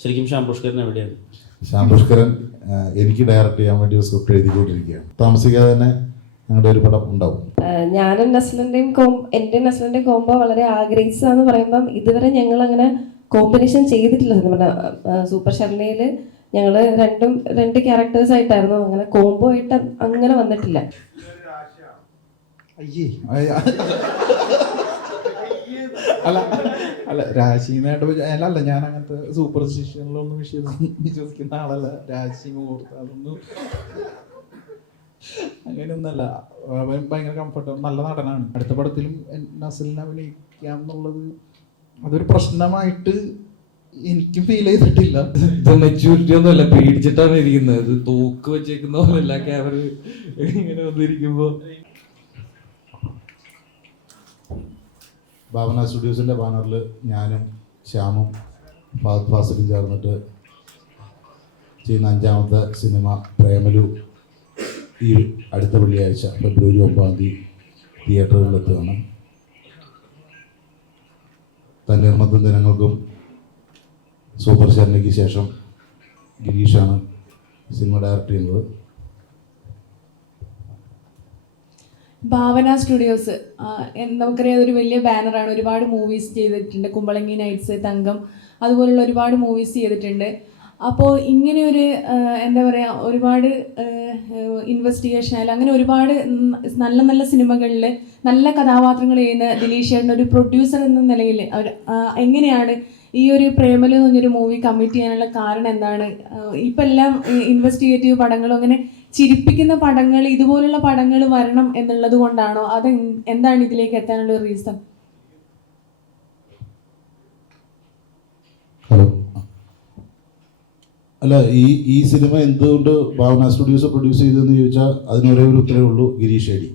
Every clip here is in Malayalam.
ശരിക്കും ശ്യാം പുഷ്കരൻ എവിടെയാണ്? ശ്യാം പുഷ്കരൻ എനിക്ക് ഡയറക്റ്റ് ചെയ്യാൻ വേണ്ടി ഒരു സ്ക്രിപ്റ്റ് എഴുതിക്കൊണ്ടിരിക്കുകയാണ്. താമസിക്കാതെ തന്നെ ഞങ്ങളുടെ ഒരു പടം ഉണ്ടാവും. ഞാനും നസ്ലിൻ്റെയും എൻ്റെ നസ്ലിൻ്റെയും കോംബോ വളരെ ആഗ്രഹിച്ചതാന്ന് പറയുമ്പം ഇതുവരെ ഞങ്ങൾ അങ്ങനെ കോമ്പിനേഷൻ ചെയ്തിട്ടില്ല. സൂപ്പർ ശർണയിൽ ഞങ്ങൾ രണ്ട് ക്യാരക്ടേഴ്സ് ആയിട്ടായിരുന്നു, അങ്ങനെ കോംബോ ആയിട്ട് അങ്ങനെ വന്നിട്ടില്ല. അല്ല രാശിനായിട്ട് അല്ല, ഞാൻ അങ്ങനത്തെ സൂപ്പർ സ്റ്റിഷനിലൊന്നും വിശ്വസിക്കുന്ന ആളല്ല. രാശി മുഹൂർത്തം അതൊന്നും അങ്ങനെയൊന്നല്ല. അവൻ ഭയങ്കര കംഫർട്ടബിൾ, നല്ല നടനാണ്. അടുത്ത പടത്തിലും നസലിനെ അഭിനയിക്കാം എന്നുള്ളത് അതൊരു പ്രശ്നമായിട്ട് എനിക്കും ഫീൽ ചെയ്തിട്ടില്ല. ഇത് മെച്യൂരിറ്റി ഒന്നുമല്ല, പേടിച്ചിട്ടാണ് ഇരിക്കുന്നത്. ഇത് തോക്ക് വെച്ചേക്കുന്ന പോലെയല്ല ക്യാമറ ഇങ്ങനെ വന്നിരിക്കുമ്പോ. ഭാവന സ്റ്റുഡിയോസിൻ്റെ ബാനറിൽ ഞാനും ശ്യാമും ഫഹദ് ഫാസിലും ചേർന്നിട്ട് ചെയ്യുന്ന 5ാമത്തെ സിനിമ പ്രേമലു ഈ അടുത്ത വെള്ളിയാഴ്ച ഫെബ്രുവരി 9 തിയേറ്ററുകളിലെത്തുകയാണ്. തണ്ണീർമത്തൻ ദിനങ്ങൾക്കും സൂപ്പർ ശർണയ്ക്ക് ശേഷം ഗിരീഷാണ് സിനിമ ഡയറക്റ്റ് ചെയ്യുന്നത്. ഭാവന സ്റ്റുഡിയോസ് നമുക്കറിയാം, അതൊരു വലിയ ബാനറാണ്. ഒരുപാട് മൂവീസ് ചെയ്തിട്ടുണ്ട്. കുമ്പളങ്ങി നൈറ്റ്സ്, തങ്കം, അതുപോലുള്ള ഒരുപാട് മൂവീസ് ചെയ്തിട്ടുണ്ട്. അപ്പോൾ ഇങ്ങനെ ഒരു എന്താ പറയുക, ഒരുപാട് ഇൻവെസ്റ്റിഗേഷൻ ആയാലും അങ്ങനെ ഒരുപാട് നല്ല നല്ല സിനിമകളിൽ നല്ല കഥാപാത്രങ്ങൾ ചെയ്യുന്ന ദിലീഷ് ചേട്ടൻ ഒരു പ്രൊഡ്യൂസർ എന്ന നിലയിൽ അവർ എങ്ങനെയാണ് ഈ ഒരു പ്രേമലു എന്ന് പറഞ്ഞൊരു മൂവി കമ്മിറ്റ് ചെയ്യാനുള്ള കാരണം എന്താണ്? ഇപ്പം എല്ലാം ഇൻവെസ്റ്റിഗേറ്റീവ് പടങ്ങളും അങ്ങനെ ചിരിപ്പിക്കുന്ന പടങ്ങൾ, ഇതുപോലുള്ള പടങ്ങൾ വരണം എന്നുള്ളത് കൊണ്ടാണോ? അത് എന്താണ് ഇതിലേക്ക് എത്താനുള്ള റീസൺ? ഹലോ, അല്ല, ഈ സിനിമ എന്തുകൊണ്ട് ഭാവന സ്റ്റുഡിയോസ് പ്രൊഡ്യൂസ് ചെയ്തതെന്ന് ചോദിച്ചാൽ അതിനൊരേ ഒരു ഉത്തരവേ ഉള്ളൂ. ഗിരീഷ് ഷെഡി.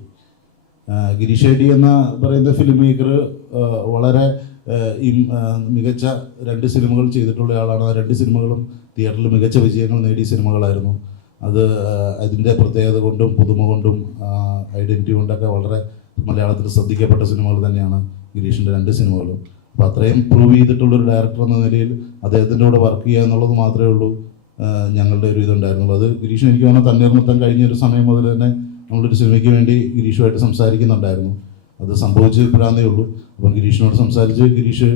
ഗിരീഷ് ഷെഡി എന്ന പറയുന്ന ഫിലിം മേക്കർ വളരെ മികച്ച 2 സിനിമകൾ ചെയ്തിട്ടുള്ള ആളാണ്. ആ 2 സിനിമകളും തിയേറ്ററിൽ മികച്ച വിജയങ്ങൾ നേടിയ സിനിമകളായിരുന്നു. അത് അതിൻ്റെ പ്രത്യേകത കൊണ്ടും പുതുമ കൊണ്ടും ഐഡൻറ്റിറ്റി കൊണ്ടൊക്കെ വളരെ മലയാളത്തിൽ ശ്രദ്ധിക്കപ്പെട്ട സിനിമകൾ തന്നെയാണ് ഗിരീഷിൻ്റെ 2 സിനിമകളും. അപ്പോൾ അത്രയും പ്രൂവ് ചെയ്തിട്ടുള്ളൊരു ഡയറക്ടർ എന്ന നിലയിൽ അദ്ദേഹത്തിൻ്റെ കൂടെ വർക്ക് ചെയ്യുക എന്നുള്ളത് മാത്രമേ ഉള്ളൂ ഞങ്ങളുടെ ഒരു ഇതുണ്ടായിരുന്നുള്ളൂ. അത് ഗിരീഷിന് എനിക്ക് തോന്നുന്നു തണ്ണീർമത്തൻ കഴിഞ്ഞൊരു സമയം മുതൽ തന്നെ നമ്മളൊരു സിനിമയ്ക്ക് വേണ്ടി ഗിരീഷുമായിട്ട് സംസാരിക്കുന്നുണ്ടായിരുന്നു. അത് സംഭവിച്ച് ഇപ്പോഴാന്നേ ഉള്ളൂ. അപ്പം ഗിരീഷിനോട് സംസാരിച്ച് ഗിരീഷ്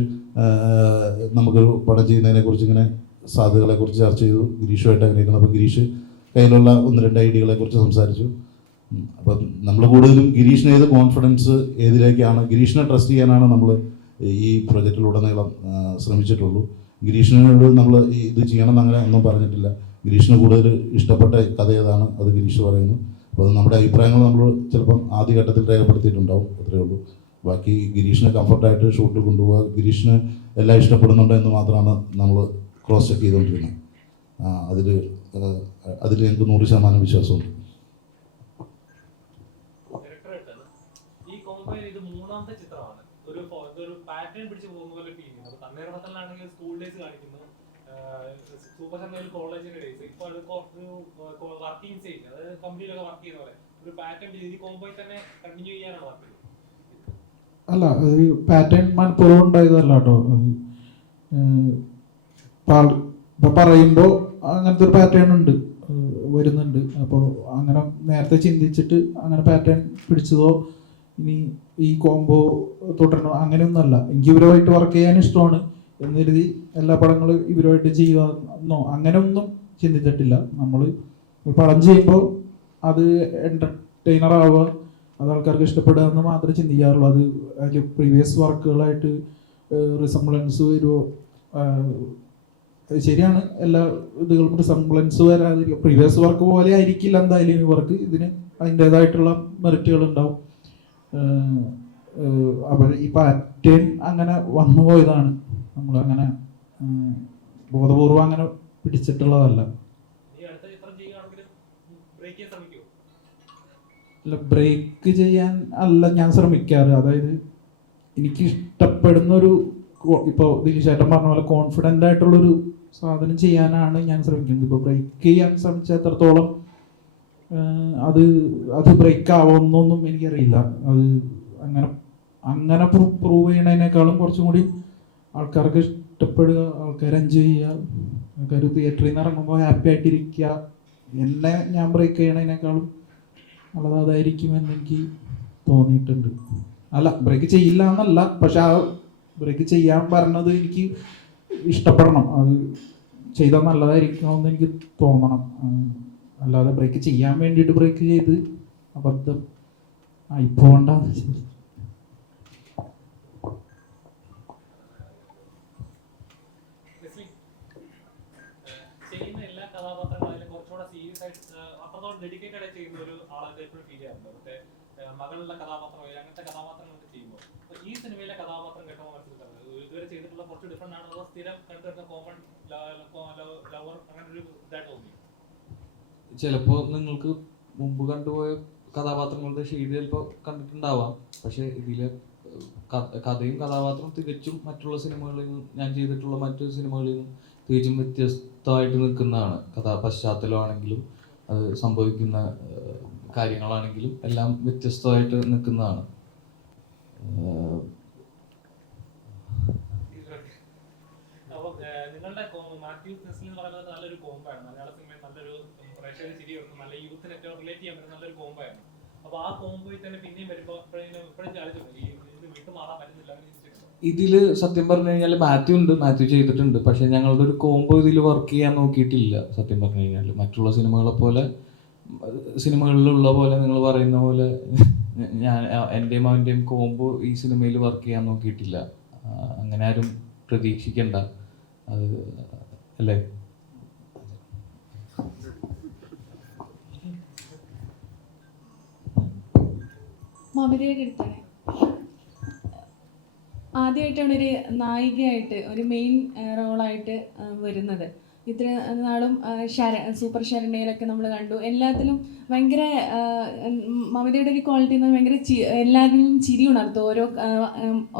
നമുക്കൊരു പടം ചെയ്യുന്നതിനെക്കുറിച്ച് ഇങ്ങനെ സാധ്യതകളെക്കുറിച്ച് ചർച്ച ചെയ്തു. ഗിരീഷുമായിട്ട് അഭിനയിക്കണം. അപ്പോൾ ഗിരീഷ് കയ്യിലുള്ള 1-2 ഐഡിയകളെക്കുറിച്ച് സംസാരിച്ചു. അപ്പം നമ്മൾ കൂടുതലും ഗിരീഷിന് ഏത് കോൺഫിഡൻസ് ഏതിലേക്കാണ്, ഗിരീഷിനെ ട്രസ്റ്റ് ചെയ്യാനാണ് നമ്മൾ ഈ പ്രൊജക്റ്റിലുടനീളം ശ്രമിച്ചിട്ടുള്ളൂ. ഗിരീഷിനോട് നമ്മൾ ഇത് ചെയ്യണം എന്നങ്ങനെ ഒന്നും പറഞ്ഞിട്ടില്ല. ഗിരീഷിന് കൂടുതൽ ഇഷ്ടപ്പെട്ട കഥ ഏതാണ് അത് ഗിരീഷ് പറയുന്നു. അപ്പോൾ അത് നമ്മുടെ അഭിപ്രായങ്ങൾ നമ്മൾ ചിലപ്പം ആദ്യഘട്ടത്തിൽ രേഖപ്പെടുത്തിയിട്ടുണ്ടാവും, അത്രയേ ഉള്ളൂ. ബാക്കി ഗിരീഷിനെ കംഫർട്ടായിട്ട് ഷൂട്ട് കൊണ്ടുപോകുക, ഗിരീഷിന് എല്ലാം ഇഷ്ടപ്പെടുന്നുണ്ടോ എന്ന് മാത്രമാണ് നമ്മൾ ക്രോസ് ചെക്ക് ചെയ്തുകൊണ്ടിരുന്നത്. അതിൽ എനിക്ക് 100% വിശ്വാസമുണ്ട്. ഈ കോമ്പയിൽ ഇത് 3ാമത്തെ ചിത്രമാണ്. ഒരു പാറ്റേൺ പിടിച്ച് പോകുന്ന പോലെ ഫീൽ ചെയ്യുന്നു. തണ്ണീർമത്തനിലാണെങ്കിൽ സ്കൂൾ ഡേയ്സ് കാണിക്കുന്നു, സൂപ്പർ ശർണയിൽ കോളേജിന്റെ ഡേയ്സ്, ഇപ്പോൾ ഒരു വർക്കിംഗ് സ്റ്റേജ്, അതായത് കമ്പനിയിലൊക്കെ വർക്ക് ചെയ്യുന്ന പോലെ ഒരു പാറ്റേൺ ഈ കോമ്പോയിൽ തന്നെ കണ്ടിന്യൂ ചെയ്യാനാണ് വർക്ക് ചെയ്യുന്നത്. അല്ല, അത് പാറ്റേൺ മനഃപൂർവ്വം ഉണ്ടായതല്ല കേട്ടോ. ഇപ്പം പറയുമ്പോൾ അങ്ങനത്തെ ഒരു പാറ്റേൺ ഉണ്ട്, വരുന്നുണ്ട്. അപ്പോൾ അങ്ങനെ നേരത്തെ ചിന്തിച്ചിട്ട് അങ്ങനെ പാറ്റേൺ പിടിച്ചതോ ഇനി ഈ കോംബോ തുടരണോ അങ്ങനെയൊന്നുമല്ല. എനിക്ക് ഇവരുമായിട്ട് വർക്ക് ചെയ്യാൻ ഇഷ്ടമാണ് എന്ന് കരുതി എല്ലാ പടങ്ങളും ഇവരുമായിട്ട് ചെയ്യുകയെന്നോ അങ്ങനെയൊന്നും ചിന്തിച്ചിട്ടില്ല. നമ്മൾ പടം ചെയ്യുമ്പോൾ അത് എൻ്റർടൈനർ ആവുക, അത് ആൾക്കാർക്ക് ഇഷ്ടപ്പെടുക എന്ന് മാത്രമേ ചിന്തിക്കാറുള്ളൂ. അത് അതിൽ പ്രീവിയസ് വർക്കുകളായിട്ട് റിസംബ്ലൻസ് വരുമോ? ശരിയാണ്, എല്ലാ ഇതുകൾക്കും റിസംബ്ലൻസ് വരാതിരിക്കും. പ്രീവിയസ് വർക്ക് പോലെ ആയിരിക്കില്ല എന്തായാലും ഈ വർക്ക്. ഇതിന് അതിൻ്റേതായിട്ടുള്ള മെറിറ്റുകൾ ഉണ്ടാവും. അപ്പോൾ ഈ പാറ്റേൺ അങ്ങനെ വന്നു പോയതാണ്. നമ്മളങ്ങനെ ബോധപൂർവം അങ്ങനെ പിടിച്ചിട്ടുള്ളതല്ല. അല്ല, ബ്രേക്ക് ചെയ്യാൻ അല്ല ഞാൻ ശ്രമിക്കാറ്. അതായത് എനിക്ക് ഇഷ്ടപ്പെടുന്നൊരു, ഇപ്പോൾ ദിലീഷേട്ടൻ പറഞ്ഞ പോലെ കോൺഫിഡൻ്റ് ആയിട്ടുള്ളൊരു സാധനം ചെയ്യാനാണ് ഞാൻ ശ്രമിക്കുന്നത്. ഇപ്പോൾ ബ്രേക്ക് ചെയ്യാൻ ശ്രമിച്ച എത്രത്തോളം അത് ബ്രേക്ക് ആവുമെന്നൊന്നും എനിക്കറിയില്ല. അത് അങ്ങനെ പ്രൂവ് ചെയ്യണതിനേക്കാളും കുറച്ചും കൂടി ആൾക്കാർക്ക് ഇഷ്ടപ്പെടുക, ആൾക്കാർ എൻജോയ് ചെയ്യുക, ഒരു തിയേറ്ററിൽ നിന്ന് ഇറങ്ങുമ്പോൾ ഹാപ്പി ആയിട്ടിരിക്കുക, എന്നെ ഞാൻ ബ്രേക്ക് ചെയ്യണതിനേക്കാളും നല്ലത് അതായിരിക്കുമെന്ന് എനിക്ക് തോന്നിയിട്ടുണ്ട്. അല്ല, ബ്രേക്ക് ചെയ്യില്ല എന്നല്ല, പക്ഷെ ആ ബ്രേക്ക് ചെയ്യാൻ പറഞ്ഞത് എനിക്ക് ഇഷ്ടപ്പെടണം, അത് ചെയ്താൽ നല്ലതായിരിക്കണമെന്ന് എനിക്ക് തോന്നണം. അല്ലാതെ ബ്രേക്ക് ചെയ്യാൻ വേണ്ടിയിട്ട് ബ്രേക്ക് ചെയ്ത് അബദ്ധം ആയിപ്പോണ്ടാന്ന് ശരി. ചെയ്യുന്ന എല്ലാ കഥാപാത്രങ്ങളിലും കുറച്ചുകൂടെ സീരിയസ് ആയിട്ട് അത്രത്തോളം ഡെഡിക്കേറ്റഡ് ആയി ചെയ്യുന്ന ഒരു ആളായിട്ട് എപ്പോഴും ഫീൽ ചെയ്യാറുണ്ട്. മറ്റേ മകളുടെ കഥാപാത്രം അങ്ങനത്തെ കഥാപാത്രങ്ങളൊക്കെ ചെയ്യുമ്പോൾ ഈ സിനിമയിലെ കഥാപാത്രം കേട്ടപ്പോൾ മനസ്സിലാക്കുന്നത് ഇതുവരെ ചെയ്തിട്ടുള്ള കുറച്ച് ഡിഫറെന്റ് ആണ്, അതോ സ്ഥിരം കണ്ടുവരുന്ന കോമൺ ലവർ അങ്ങനെ ഒരു ഇതായിട്ട് തോന്നി? ചിലപ്പോൾ നിങ്ങൾക്ക് മുമ്പ് കണ്ടുപോയ കഥാപാത്രങ്ങളുടെ ഷെയ്ഡ് ചിലപ്പോൾ കണ്ടിട്ടുണ്ടാവാം, പക്ഷേ ഇതിലെ കഥയും കഥാപാത്രവും തികച്ചും മറ്റുള്ള സിനിമകളിൽ നിന്നും, ഞാൻ ചെയ്തിട്ടുള്ള മറ്റു സിനിമകളിൽ നിന്നും തികച്ചും വ്യത്യസ്തമായിട്ട് നിൽക്കുന്നതാണ്. പശ്ചാത്തലമാണെങ്കിലും അത് സംഭവിക്കുന്ന കാര്യങ്ങളാണെങ്കിലും എല്ലാം വ്യത്യസ്തമായിട്ട് നിൽക്കുന്നതാണ്. അപ്പോൾ നിങ്ങളുടെ മാത്യു നെസ്ലി എന്ന് പറയുന്നത് നല്ലൊരു കോംബാണ്, മലയാള സിനിമയിൽ നല്ലൊരു പ്രേക്ഷക ചിരി വരുന്നു, നല്ല യൂത്തിന് ഏറ്റവും റിലേറ്റ് ചെയ്യാൻ പറ്റുന്ന നല്ലൊരു കോംബാണ്. അപ്പോൾ ആ കോംബോയിൽ തന്നെ പിന്നെയും വരുമ്പോൾ ഇപ്പോഴും ചാലിച്ചിട്ടുണ്ട്, ഇത് വിട്ടു മാറാൻ പറ്റുന്നില്ല അങ്ങനെ ചിന്തിച്ചിട്ടുണ്ടോ? ഇതില് സത്യം പറഞ്ഞു കഴിഞ്ഞാൽ മാത്യു ചെയ്തിട്ടുണ്ട്, പക്ഷെ ഞങ്ങളുടെ ഒരു കോംബോ ഇതിൽ വർക്ക് ചെയ്യാൻ നോക്കിയിട്ടില്ല. സത്യം പറഞ്ഞു കഴിഞ്ഞാൽ മറ്റുള്ള സിനിമകളിലുള്ള പോലെ നിങ്ങൾ പറയുന്ന പോലെ ഞാൻ എൻ്റെയും അവൻ്റെയും കോംബോ ഈ സിനിമയിൽ വർക്ക് ചെയ്യാൻ നോക്കിയിട്ടില്ല. അങ്ങനെ ആരും പ്രതീക്ഷിക്കണ്ട, അത് അല്ലേ? മമതയുടെ അടുത്താണ് ആദ്യമായിട്ടാണ് ഒരു നായികയായിട്ട് ഒരു മെയിൻ റോളായിട്ട് വരുന്നത്. ഇത്ര നാളും സൂപ്പർ ശരണയിലൊക്കെ നമ്മൾ കണ്ടു, എല്ലാത്തിലും ഭയങ്കര മമതയുടെ ഒരു ക്വാളിറ്റി എന്ന് ഭയങ്കര എല്ലാവരിലും ചിരി ഉണർത്തും.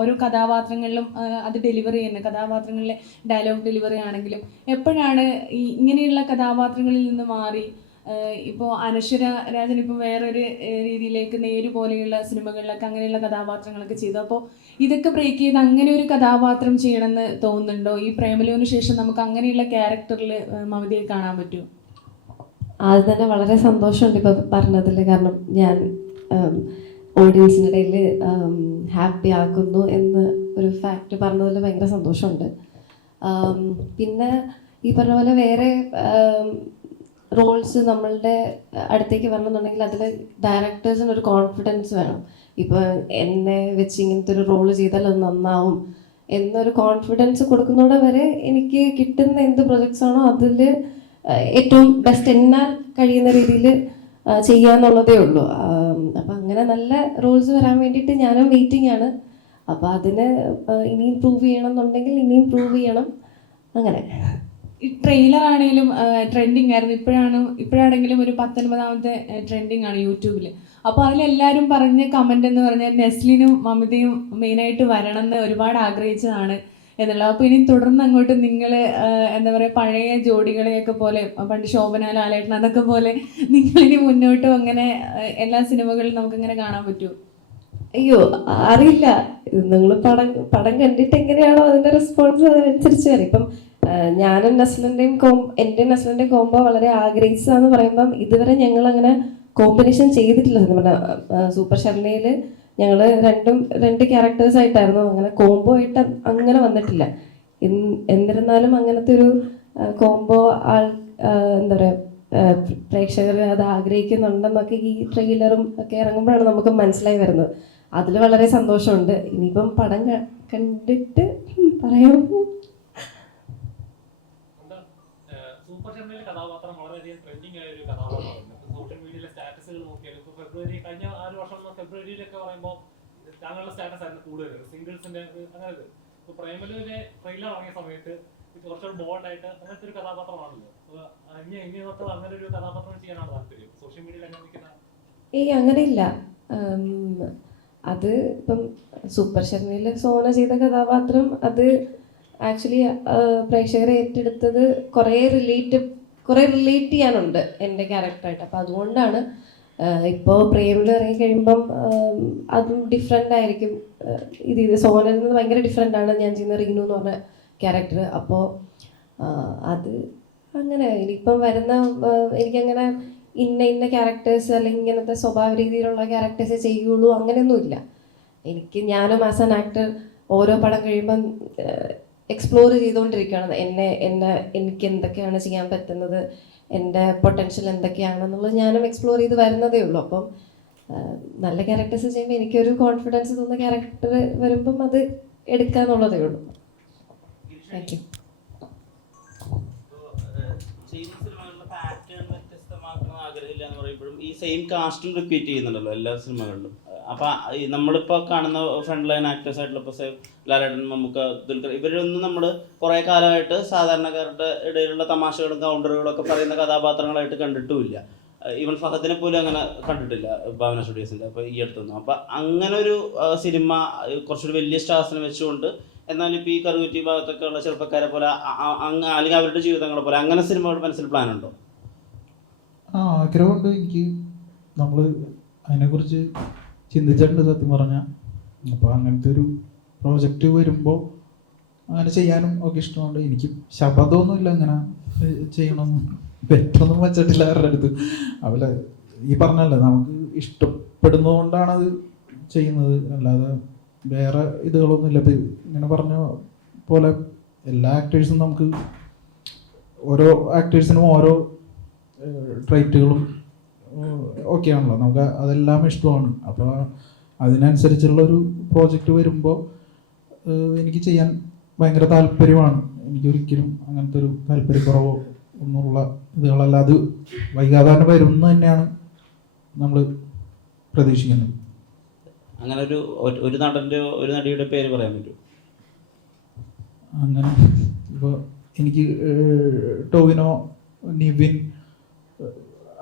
ഓരോ കഥാപാത്രങ്ങളിലും അത് ഡെലിവറി ചെയ്യുന്നത്, കഥാപാത്രങ്ങളിലെ ഡയലോഗ് ഡെലിവറി ആണെങ്കിലും എപ്പോഴാണ് ഇങ്ങനെയുള്ള കഥാപാത്രങ്ങളിൽ നിന്ന് മാറി ഇപ്പോൾ അനശ്വര രാജൻ ഇപ്പോൾ വേറൊരു രീതിയിലേക്ക് നേരു പോലെയുള്ള സിനിമകളിലൊക്കെ അങ്ങനെയുള്ള കഥാപാത്രങ്ങളൊക്കെ ചെയ്തു. അപ്പോൾ ഇതൊക്കെ ബ്രേക്ക് ചെയ്ത് അങ്ങനെ ഒരു കഥാപാത്രം ചെയ്യണമെന്ന് തോന്നുന്നുണ്ടോ? ഈ പ്രേമലുവിന് ശേഷം നമുക്ക് അങ്ങനെയുള്ള ക്യാരക്ടറിൽ മമതയെ കാണാൻ പറ്റുമോ? ആദ്യം തന്നെ വളരെ സന്തോഷമുണ്ട് ഇപ്പോൾ പറഞ്ഞതിൽ, കാരണം ഞാൻ ഓഡിയൻസിൻ്റെ ഇടയിൽ ഹാപ്പി ആക്കുന്നു എന്ന് ഒരു ഫാക്റ്റ് പറഞ്ഞതിൽ ഭയങ്കര സന്തോഷമുണ്ട്. പിന്നെ ഈ പറഞ്ഞ പോലെ വേറെ റോൾസ് നമ്മളുടെ അടുത്തേക്ക് വരണമെന്നുണ്ടെങ്കിൽ അതിൽ ഡയറക്ടേഴ്സിന് ഒരു കോൺഫിഡൻസ് വേണം. ഇപ്പോൾ എന്നെ വെച്ച് ഇങ്ങനത്തെ ഒരു റോള് ചെയ്താൽ അത് നന്നാവും എന്നൊരു കോൺഫിഡൻസ് കൊടുക്കുന്നതോടെ വരെ എനിക്ക് കിട്ടുന്ന എന്ത് പ്രൊജക്ട്സ് ആണോ അതിൽ ഏറ്റവും ബെസ്റ്റ് എന്നാൽ കഴിയുന്ന രീതിയിൽ ചെയ്യാന്നുള്ളതേ ഉള്ളൂ. അപ്പം അങ്ങനെ നല്ല റോൾസ് വരാൻ വേണ്ടിയിട്ട് ഞാനും വെയിറ്റിംഗ് ആണ്. അപ്പോൾ അതിന് ഇനിയും പ്രൂവ് ചെയ്യണം എന്നുണ്ടെങ്കിൽ ഇനിയും പ്രൂവ് ചെയ്യണം. അങ്ങനെ ഈ ട്രെയിലർ ആണെങ്കിലും ട്രെൻഡിങ് ആയിരുന്നു, ഇപ്പോഴാണെങ്കിലും ഒരു 19ാമത്തെ ട്രെൻഡിങ് ആണ് യൂട്യൂബിൽ. അപ്പോൾ അതിലെല്ലാവരും പറഞ്ഞ കമൻ്റ് എന്ന് പറഞ്ഞാൽ നെസ്ലിനും മമതയും മെയിനായിട്ട് വരണം എന്ന് ഒരുപാട് ആഗ്രഹിച്ചതാണ് എന്നുള്ളത്. അപ്പോൾ ഇനി തുടർന്ന് അങ്ങോട്ട് നിങ്ങൾ എന്താ പറയുക, പഴയ ജോഡികളെയൊക്കെ പോലെ പണ്ട് ശോഭന ലാലേട്ടൻ അതൊക്കെ പോലെ നിങ്ങളിനി മുന്നോട്ടും അങ്ങനെ എല്ലാ സിനിമകളിലും നമുക്കിങ്ങനെ കാണാൻ പറ്റുമോ? അയ്യോ, അറിയില്ല. നിങ്ങൾ പടം കണ്ടിട്ട് എങ്ങനെയാണോ അതിൻ്റെ റെസ്പോൺസ് അതിനനുസരിച്ച് വരും. ഇപ്പം ഞാനും നസ്ലിൻ്റെയും നസ്ലിൻ്റെയും കോംബോ വളരെ ആഗ്രഹിച്ചതാന്ന് പറയുമ്പം ഇതുവരെ ഞങ്ങൾ അങ്ങനെ കോമ്പിനേഷൻ ചെയ്തിട്ടില്ല. നമ്മുടെ സൂപ്പർ ശരണയിൽ ഞങ്ങൾ രണ്ട് ക്യാരക്ടേഴ്സ് ആയിട്ടായിരുന്നു, അങ്ങനെ കോംബോ ആയിട്ട് അങ്ങനെ വന്നിട്ടില്ല. എന്നിരുന്നാലും അങ്ങനത്തെ ഒരു കോംബോ എന്താ പറയുക, പ്രേക്ഷകർ അത് ആഗ്രഹിക്കുന്നുണ്ടെന്നൊക്കെ ഈ ട്രെയിലറും ഒക്കെ ഇറങ്ങുമ്പോഴാണ് നമുക്ക് മനസ്സിലായി വരുന്നത്. അതിൽ വളരെ സന്തോഷമുണ്ട്. ഇനിയിപ്പം പടം കണ്ടിട്ട് പറയാം. സൂപ്പർ ശരണയിലെ കഥാപാത്രം വളരെയധികം ട്രെൻഡിങ് ആയ ഒരു കഥാപാത്രമാണ്. സോഷ്യൽ മീഡിയയിലെ സ്റ്റാറ്റസുകൾ നോക്കിയാൽ ഇപ്പോൾ കഴിഞ്ഞ 6 വർഷം ഫെബ്രുവരിയിലൊക്കെ പറയുമ്പോൾ താങ്കളുടെ സ്റ്റാറ്റസ് ആയിരുന്നു കൂടുതൽ സിംഗിൾസിന്റെ അങ്ങനെ. ഇപ്പോൾ പ്രേമലുവിന്റെ ട്രെയിലർ ഇറങ്ങിയ സമയത്ത് കുറച്ചുകൂടി ബോൾഡായിട്ട് അങ്ങനത്തെ ഒരു കഥാപാത്രമാണല്ലോ. ഇനി തൊട്ട് അങ്ങനെ ഒരു കഥാപാത്രം ചെയ്യാനാണ് താല്പര്യം സോഷ്യൽ മീഡിയയിൽ അങ്ങനെ നിൽക്കുന്ന? അങ്ങനെയില്ല. അത് ഇപ്പം സൂപ്പർ ശരണയിൽ സോന ചെയ്ത കഥാപാത്രം അത് ആക്ച്വലി പ്രേക്ഷകരെ ഏറ്റെടുത്തത് കുറേ റിലേറ്റ് ചെയ്യാനുണ്ട് എൻ്റെ ക്യാരക്ടറായിട്ട്. അപ്പോൾ അതുകൊണ്ടാണ് ഇപ്പോൾ പ്രേമിൽ ഇറങ്ങി കഴിയുമ്പം അതും ഡിഫറെൻ്റ് ആയിരിക്കും. ഇത് സോനയിൽ നിന്ന് ഭയങ്കര ഡിഫറെൻ്റ് ആണ് ഞാൻ ചെയ്യുന്ന റീനു എന്ന് പറഞ്ഞ ക്യാരക്ടർ. അപ്പോൾ അത് അങ്ങനെ ഇനിയിപ്പം വരുന്ന എനിക്കങ്ങനെ ഇന്ന ക്യാരക്ടേഴ്സ് അല്ലെങ്കിൽ ഇങ്ങനത്തെ സ്വഭാവ രീതിയിലുള്ള ക്യാരക്ടേഴ്സേ ചെയ്യുള്ളൂ അങ്ങനെയൊന്നുമില്ല. ഞാനും ആസ് ആൻ ആക്ടർ ഓരോ പടം കഴിയുമ്പം എക്സ്പ്ലോർ ചെയ്തുകൊണ്ടിരിക്കുകയാണ് എനിക്ക് എന്തൊക്കെയാണ് ചെയ്യാൻ പറ്റുന്നത്, എൻ്റെ പൊട്ടൻഷ്യൽ എന്തൊക്കെയാണെന്നുള്ളത് ഞാനും എക്സ്പ്ലോർ ചെയ്ത് വരുന്നതേ ഉള്ളൂ. അപ്പം നല്ല ക്യാരക്ടേഴ്സ് ചെയ്യുമ്പോൾ എനിക്കൊരു കോൺഫിഡൻസ് തോന്നുന്ന ക്യാരക്ടർ വരുമ്പം അത് എടുക്കാന്നുള്ളതേ ഉള്ളൂ. Thank you. പാറ്റേൺ വ്യത്യസ്തമാക്കണം ആഗ്രഹമില്ല എന്ന് പറയുമ്പോഴും ഈ സെയിം കാസ്റ്റും റിപ്പീറ്റ് ചെയ്യുന്നുണ്ടല്ലോ എല്ലാ സിനിമകളിലും. അപ്പം നമ്മളിപ്പോൾ കാണുന്ന ഫ്രണ്ട് ലൈൻ ആക്ടേഴ്സ് ആയിട്ടുള്ള ഇപ്പോൾ ലാലേട്ടൻ, മമ്മൂക്ക, ദുൽഖർ, ഇവരൊന്നും നമ്മൾ കുറേ കാലമായിട്ട് സാധാരണക്കാരുടെ ഇടയിലുള്ള തമാശകളും കൗണ്ടറുകളും ഒക്കെ പറയുന്ന കഥാപാത്രങ്ങളായിട്ട് കണ്ടിട്ടുമില്ല. ഈവൻ ഫഹദിനെ പോലും അങ്ങനെ കണ്ടിട്ടില്ല ഭാവന സ്റ്റുഡിയോസിൻ്റെ അപ്പോൾ ഈ അടുത്തൊന്നും. അപ്പം അങ്ങനെ ഒരു സിനിമ കുറച്ചൊരു വലിയ സ്റ്റാർസിനെ വെച്ചുകൊണ്ട്, എന്നാൽ ഇപ്പോൾ ഈ കറുകുറ്റി ഭാഗത്തൊക്കെ ഉള്ള ചെറുപ്പക്കാരെ പോലെ അല്ലെങ്കിൽ അവരുടെ ജീവിതങ്ങളെ പോലെ അങ്ങനെ സിനിമകൾ മനസ്സിൽ പ്ലാനുണ്ടോ? ആഗ്രഹമുണ്ട് എനിക്ക്. നമ്മൾ അതിനെക്കുറിച്ച് ചിന്തിച്ചിട്ടുണ്ട് സത്യം പറഞ്ഞാൽ. അപ്പോൾ അങ്ങനത്തെ ഒരു പ്രോജക്റ്റ് വരുമ്പോൾ അങ്ങനെ ചെയ്യാനും ഒക്കെ ഇഷ്ടമുണ്ട്. എനിക്ക് ശബ്ദമൊന്നുമില്ല ഇങ്ങനെ ചെയ്യണം, പെറ്റൊന്നും വെച്ചിട്ടില്ല അവരുടെ അടുത്ത്. അവരെ ഈ പറഞ്ഞല്ലേ നമുക്ക് ഇഷ്ടപ്പെടുന്നതുകൊണ്ടാണ് അത് ചെയ്യുന്നത്, അല്ലാതെ വേറെ ഇതുകളൊന്നുമില്ല. ഇപ്പം ഇങ്ങനെ പറഞ്ഞ പോലെ എല്ലാ ആക്ടേഴ്സും നമുക്ക് ഓരോ ആക്ടേഴ്സിനും ഓരോ ട്രൈറ്റുകളും ഓക്കെയാണല്ലോ, നമുക്ക് അതെല്ലാം ഇഷ്ടമാണ്. അപ്പോൾ അതിനനുസരിച്ചുള്ളൊരു പ്രോജക്റ്റ് വരുമ്പോൾ എനിക്ക് ചെയ്യാൻ ഭയങ്കര താല്പര്യമാണ്. എനിക്കൊരിക്കലും അങ്ങനത്തെ ഒരു താല്പര്യക്കുറവോ ഒന്നുമുള്ള ഇതുകളല്ല. അത് വൈകാതെ തന്നെ വരും എന്ന് തന്നെയാണ് നമ്മൾ പ്രതീക്ഷിക്കുന്നത്. അങ്ങനെ ഒരു നടൻ്റെ ഒരു നടിയുടെ പേര് പറയാൻ പറ്റുമോ? അങ്ങനെ ഇപ്പോൾ എനിക്ക് ടോവിനോ, നിവിൻ,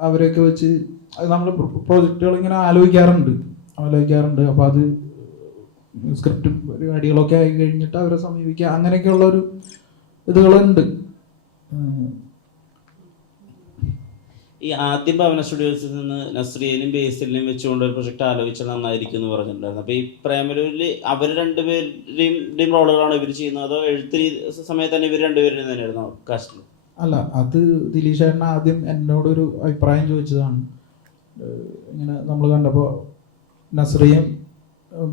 അവരെയൊക്കെ വെച്ച് നമ്മൾ പ്രോജക്റ്റുകൾ ഇങ്ങനെ ആലോചിക്കാറുണ്ട്. അപ്പോൾ അത് സ്ക്രിപ്റ്റും പരിപാടികളൊക്കെ ആയി കഴിഞ്ഞിട്ട് അവരെ സമീപിക്കുക, അങ്ങനെയൊക്കെയുള്ളൊരു ഇതുകളുണ്ട്. ഈ ആദ്യം ഭവന സ്റ്റുഡിയോസിൽ നിന്ന് നസ്രിയനും ബേസിലിനെയും വെച്ചുകൊണ്ട് ഒരു പ്രൊജക്റ്റ് ആലോചിച്ചാൽ നന്നായിരിക്കും എന്ന് പറഞ്ഞിട്ടുണ്ടായിരുന്നു. അപ്പോൾ ഈ പ്രേമലൂരിൽ അവർ രണ്ടുപേരുടെയും റോളുകളാണ് ഇവർ ചെയ്യുന്നത്, അതോ എഴുത്ത് സമയത്ത് തന്നെ ഇവർ രണ്ടുപേരുടെയും തന്നെയായിരുന്നു കാസ്റ്റിൽ? അല്ല, അത് ദിലീഷ് ചേട്ടൻ ആദ്യം എന്നോടൊരു അഭിപ്രായം ചോദിച്ചതാണ്. ഇങ്ങനെ നമ്മൾ കണ്ടപ്പോൾ നസ്രിയയും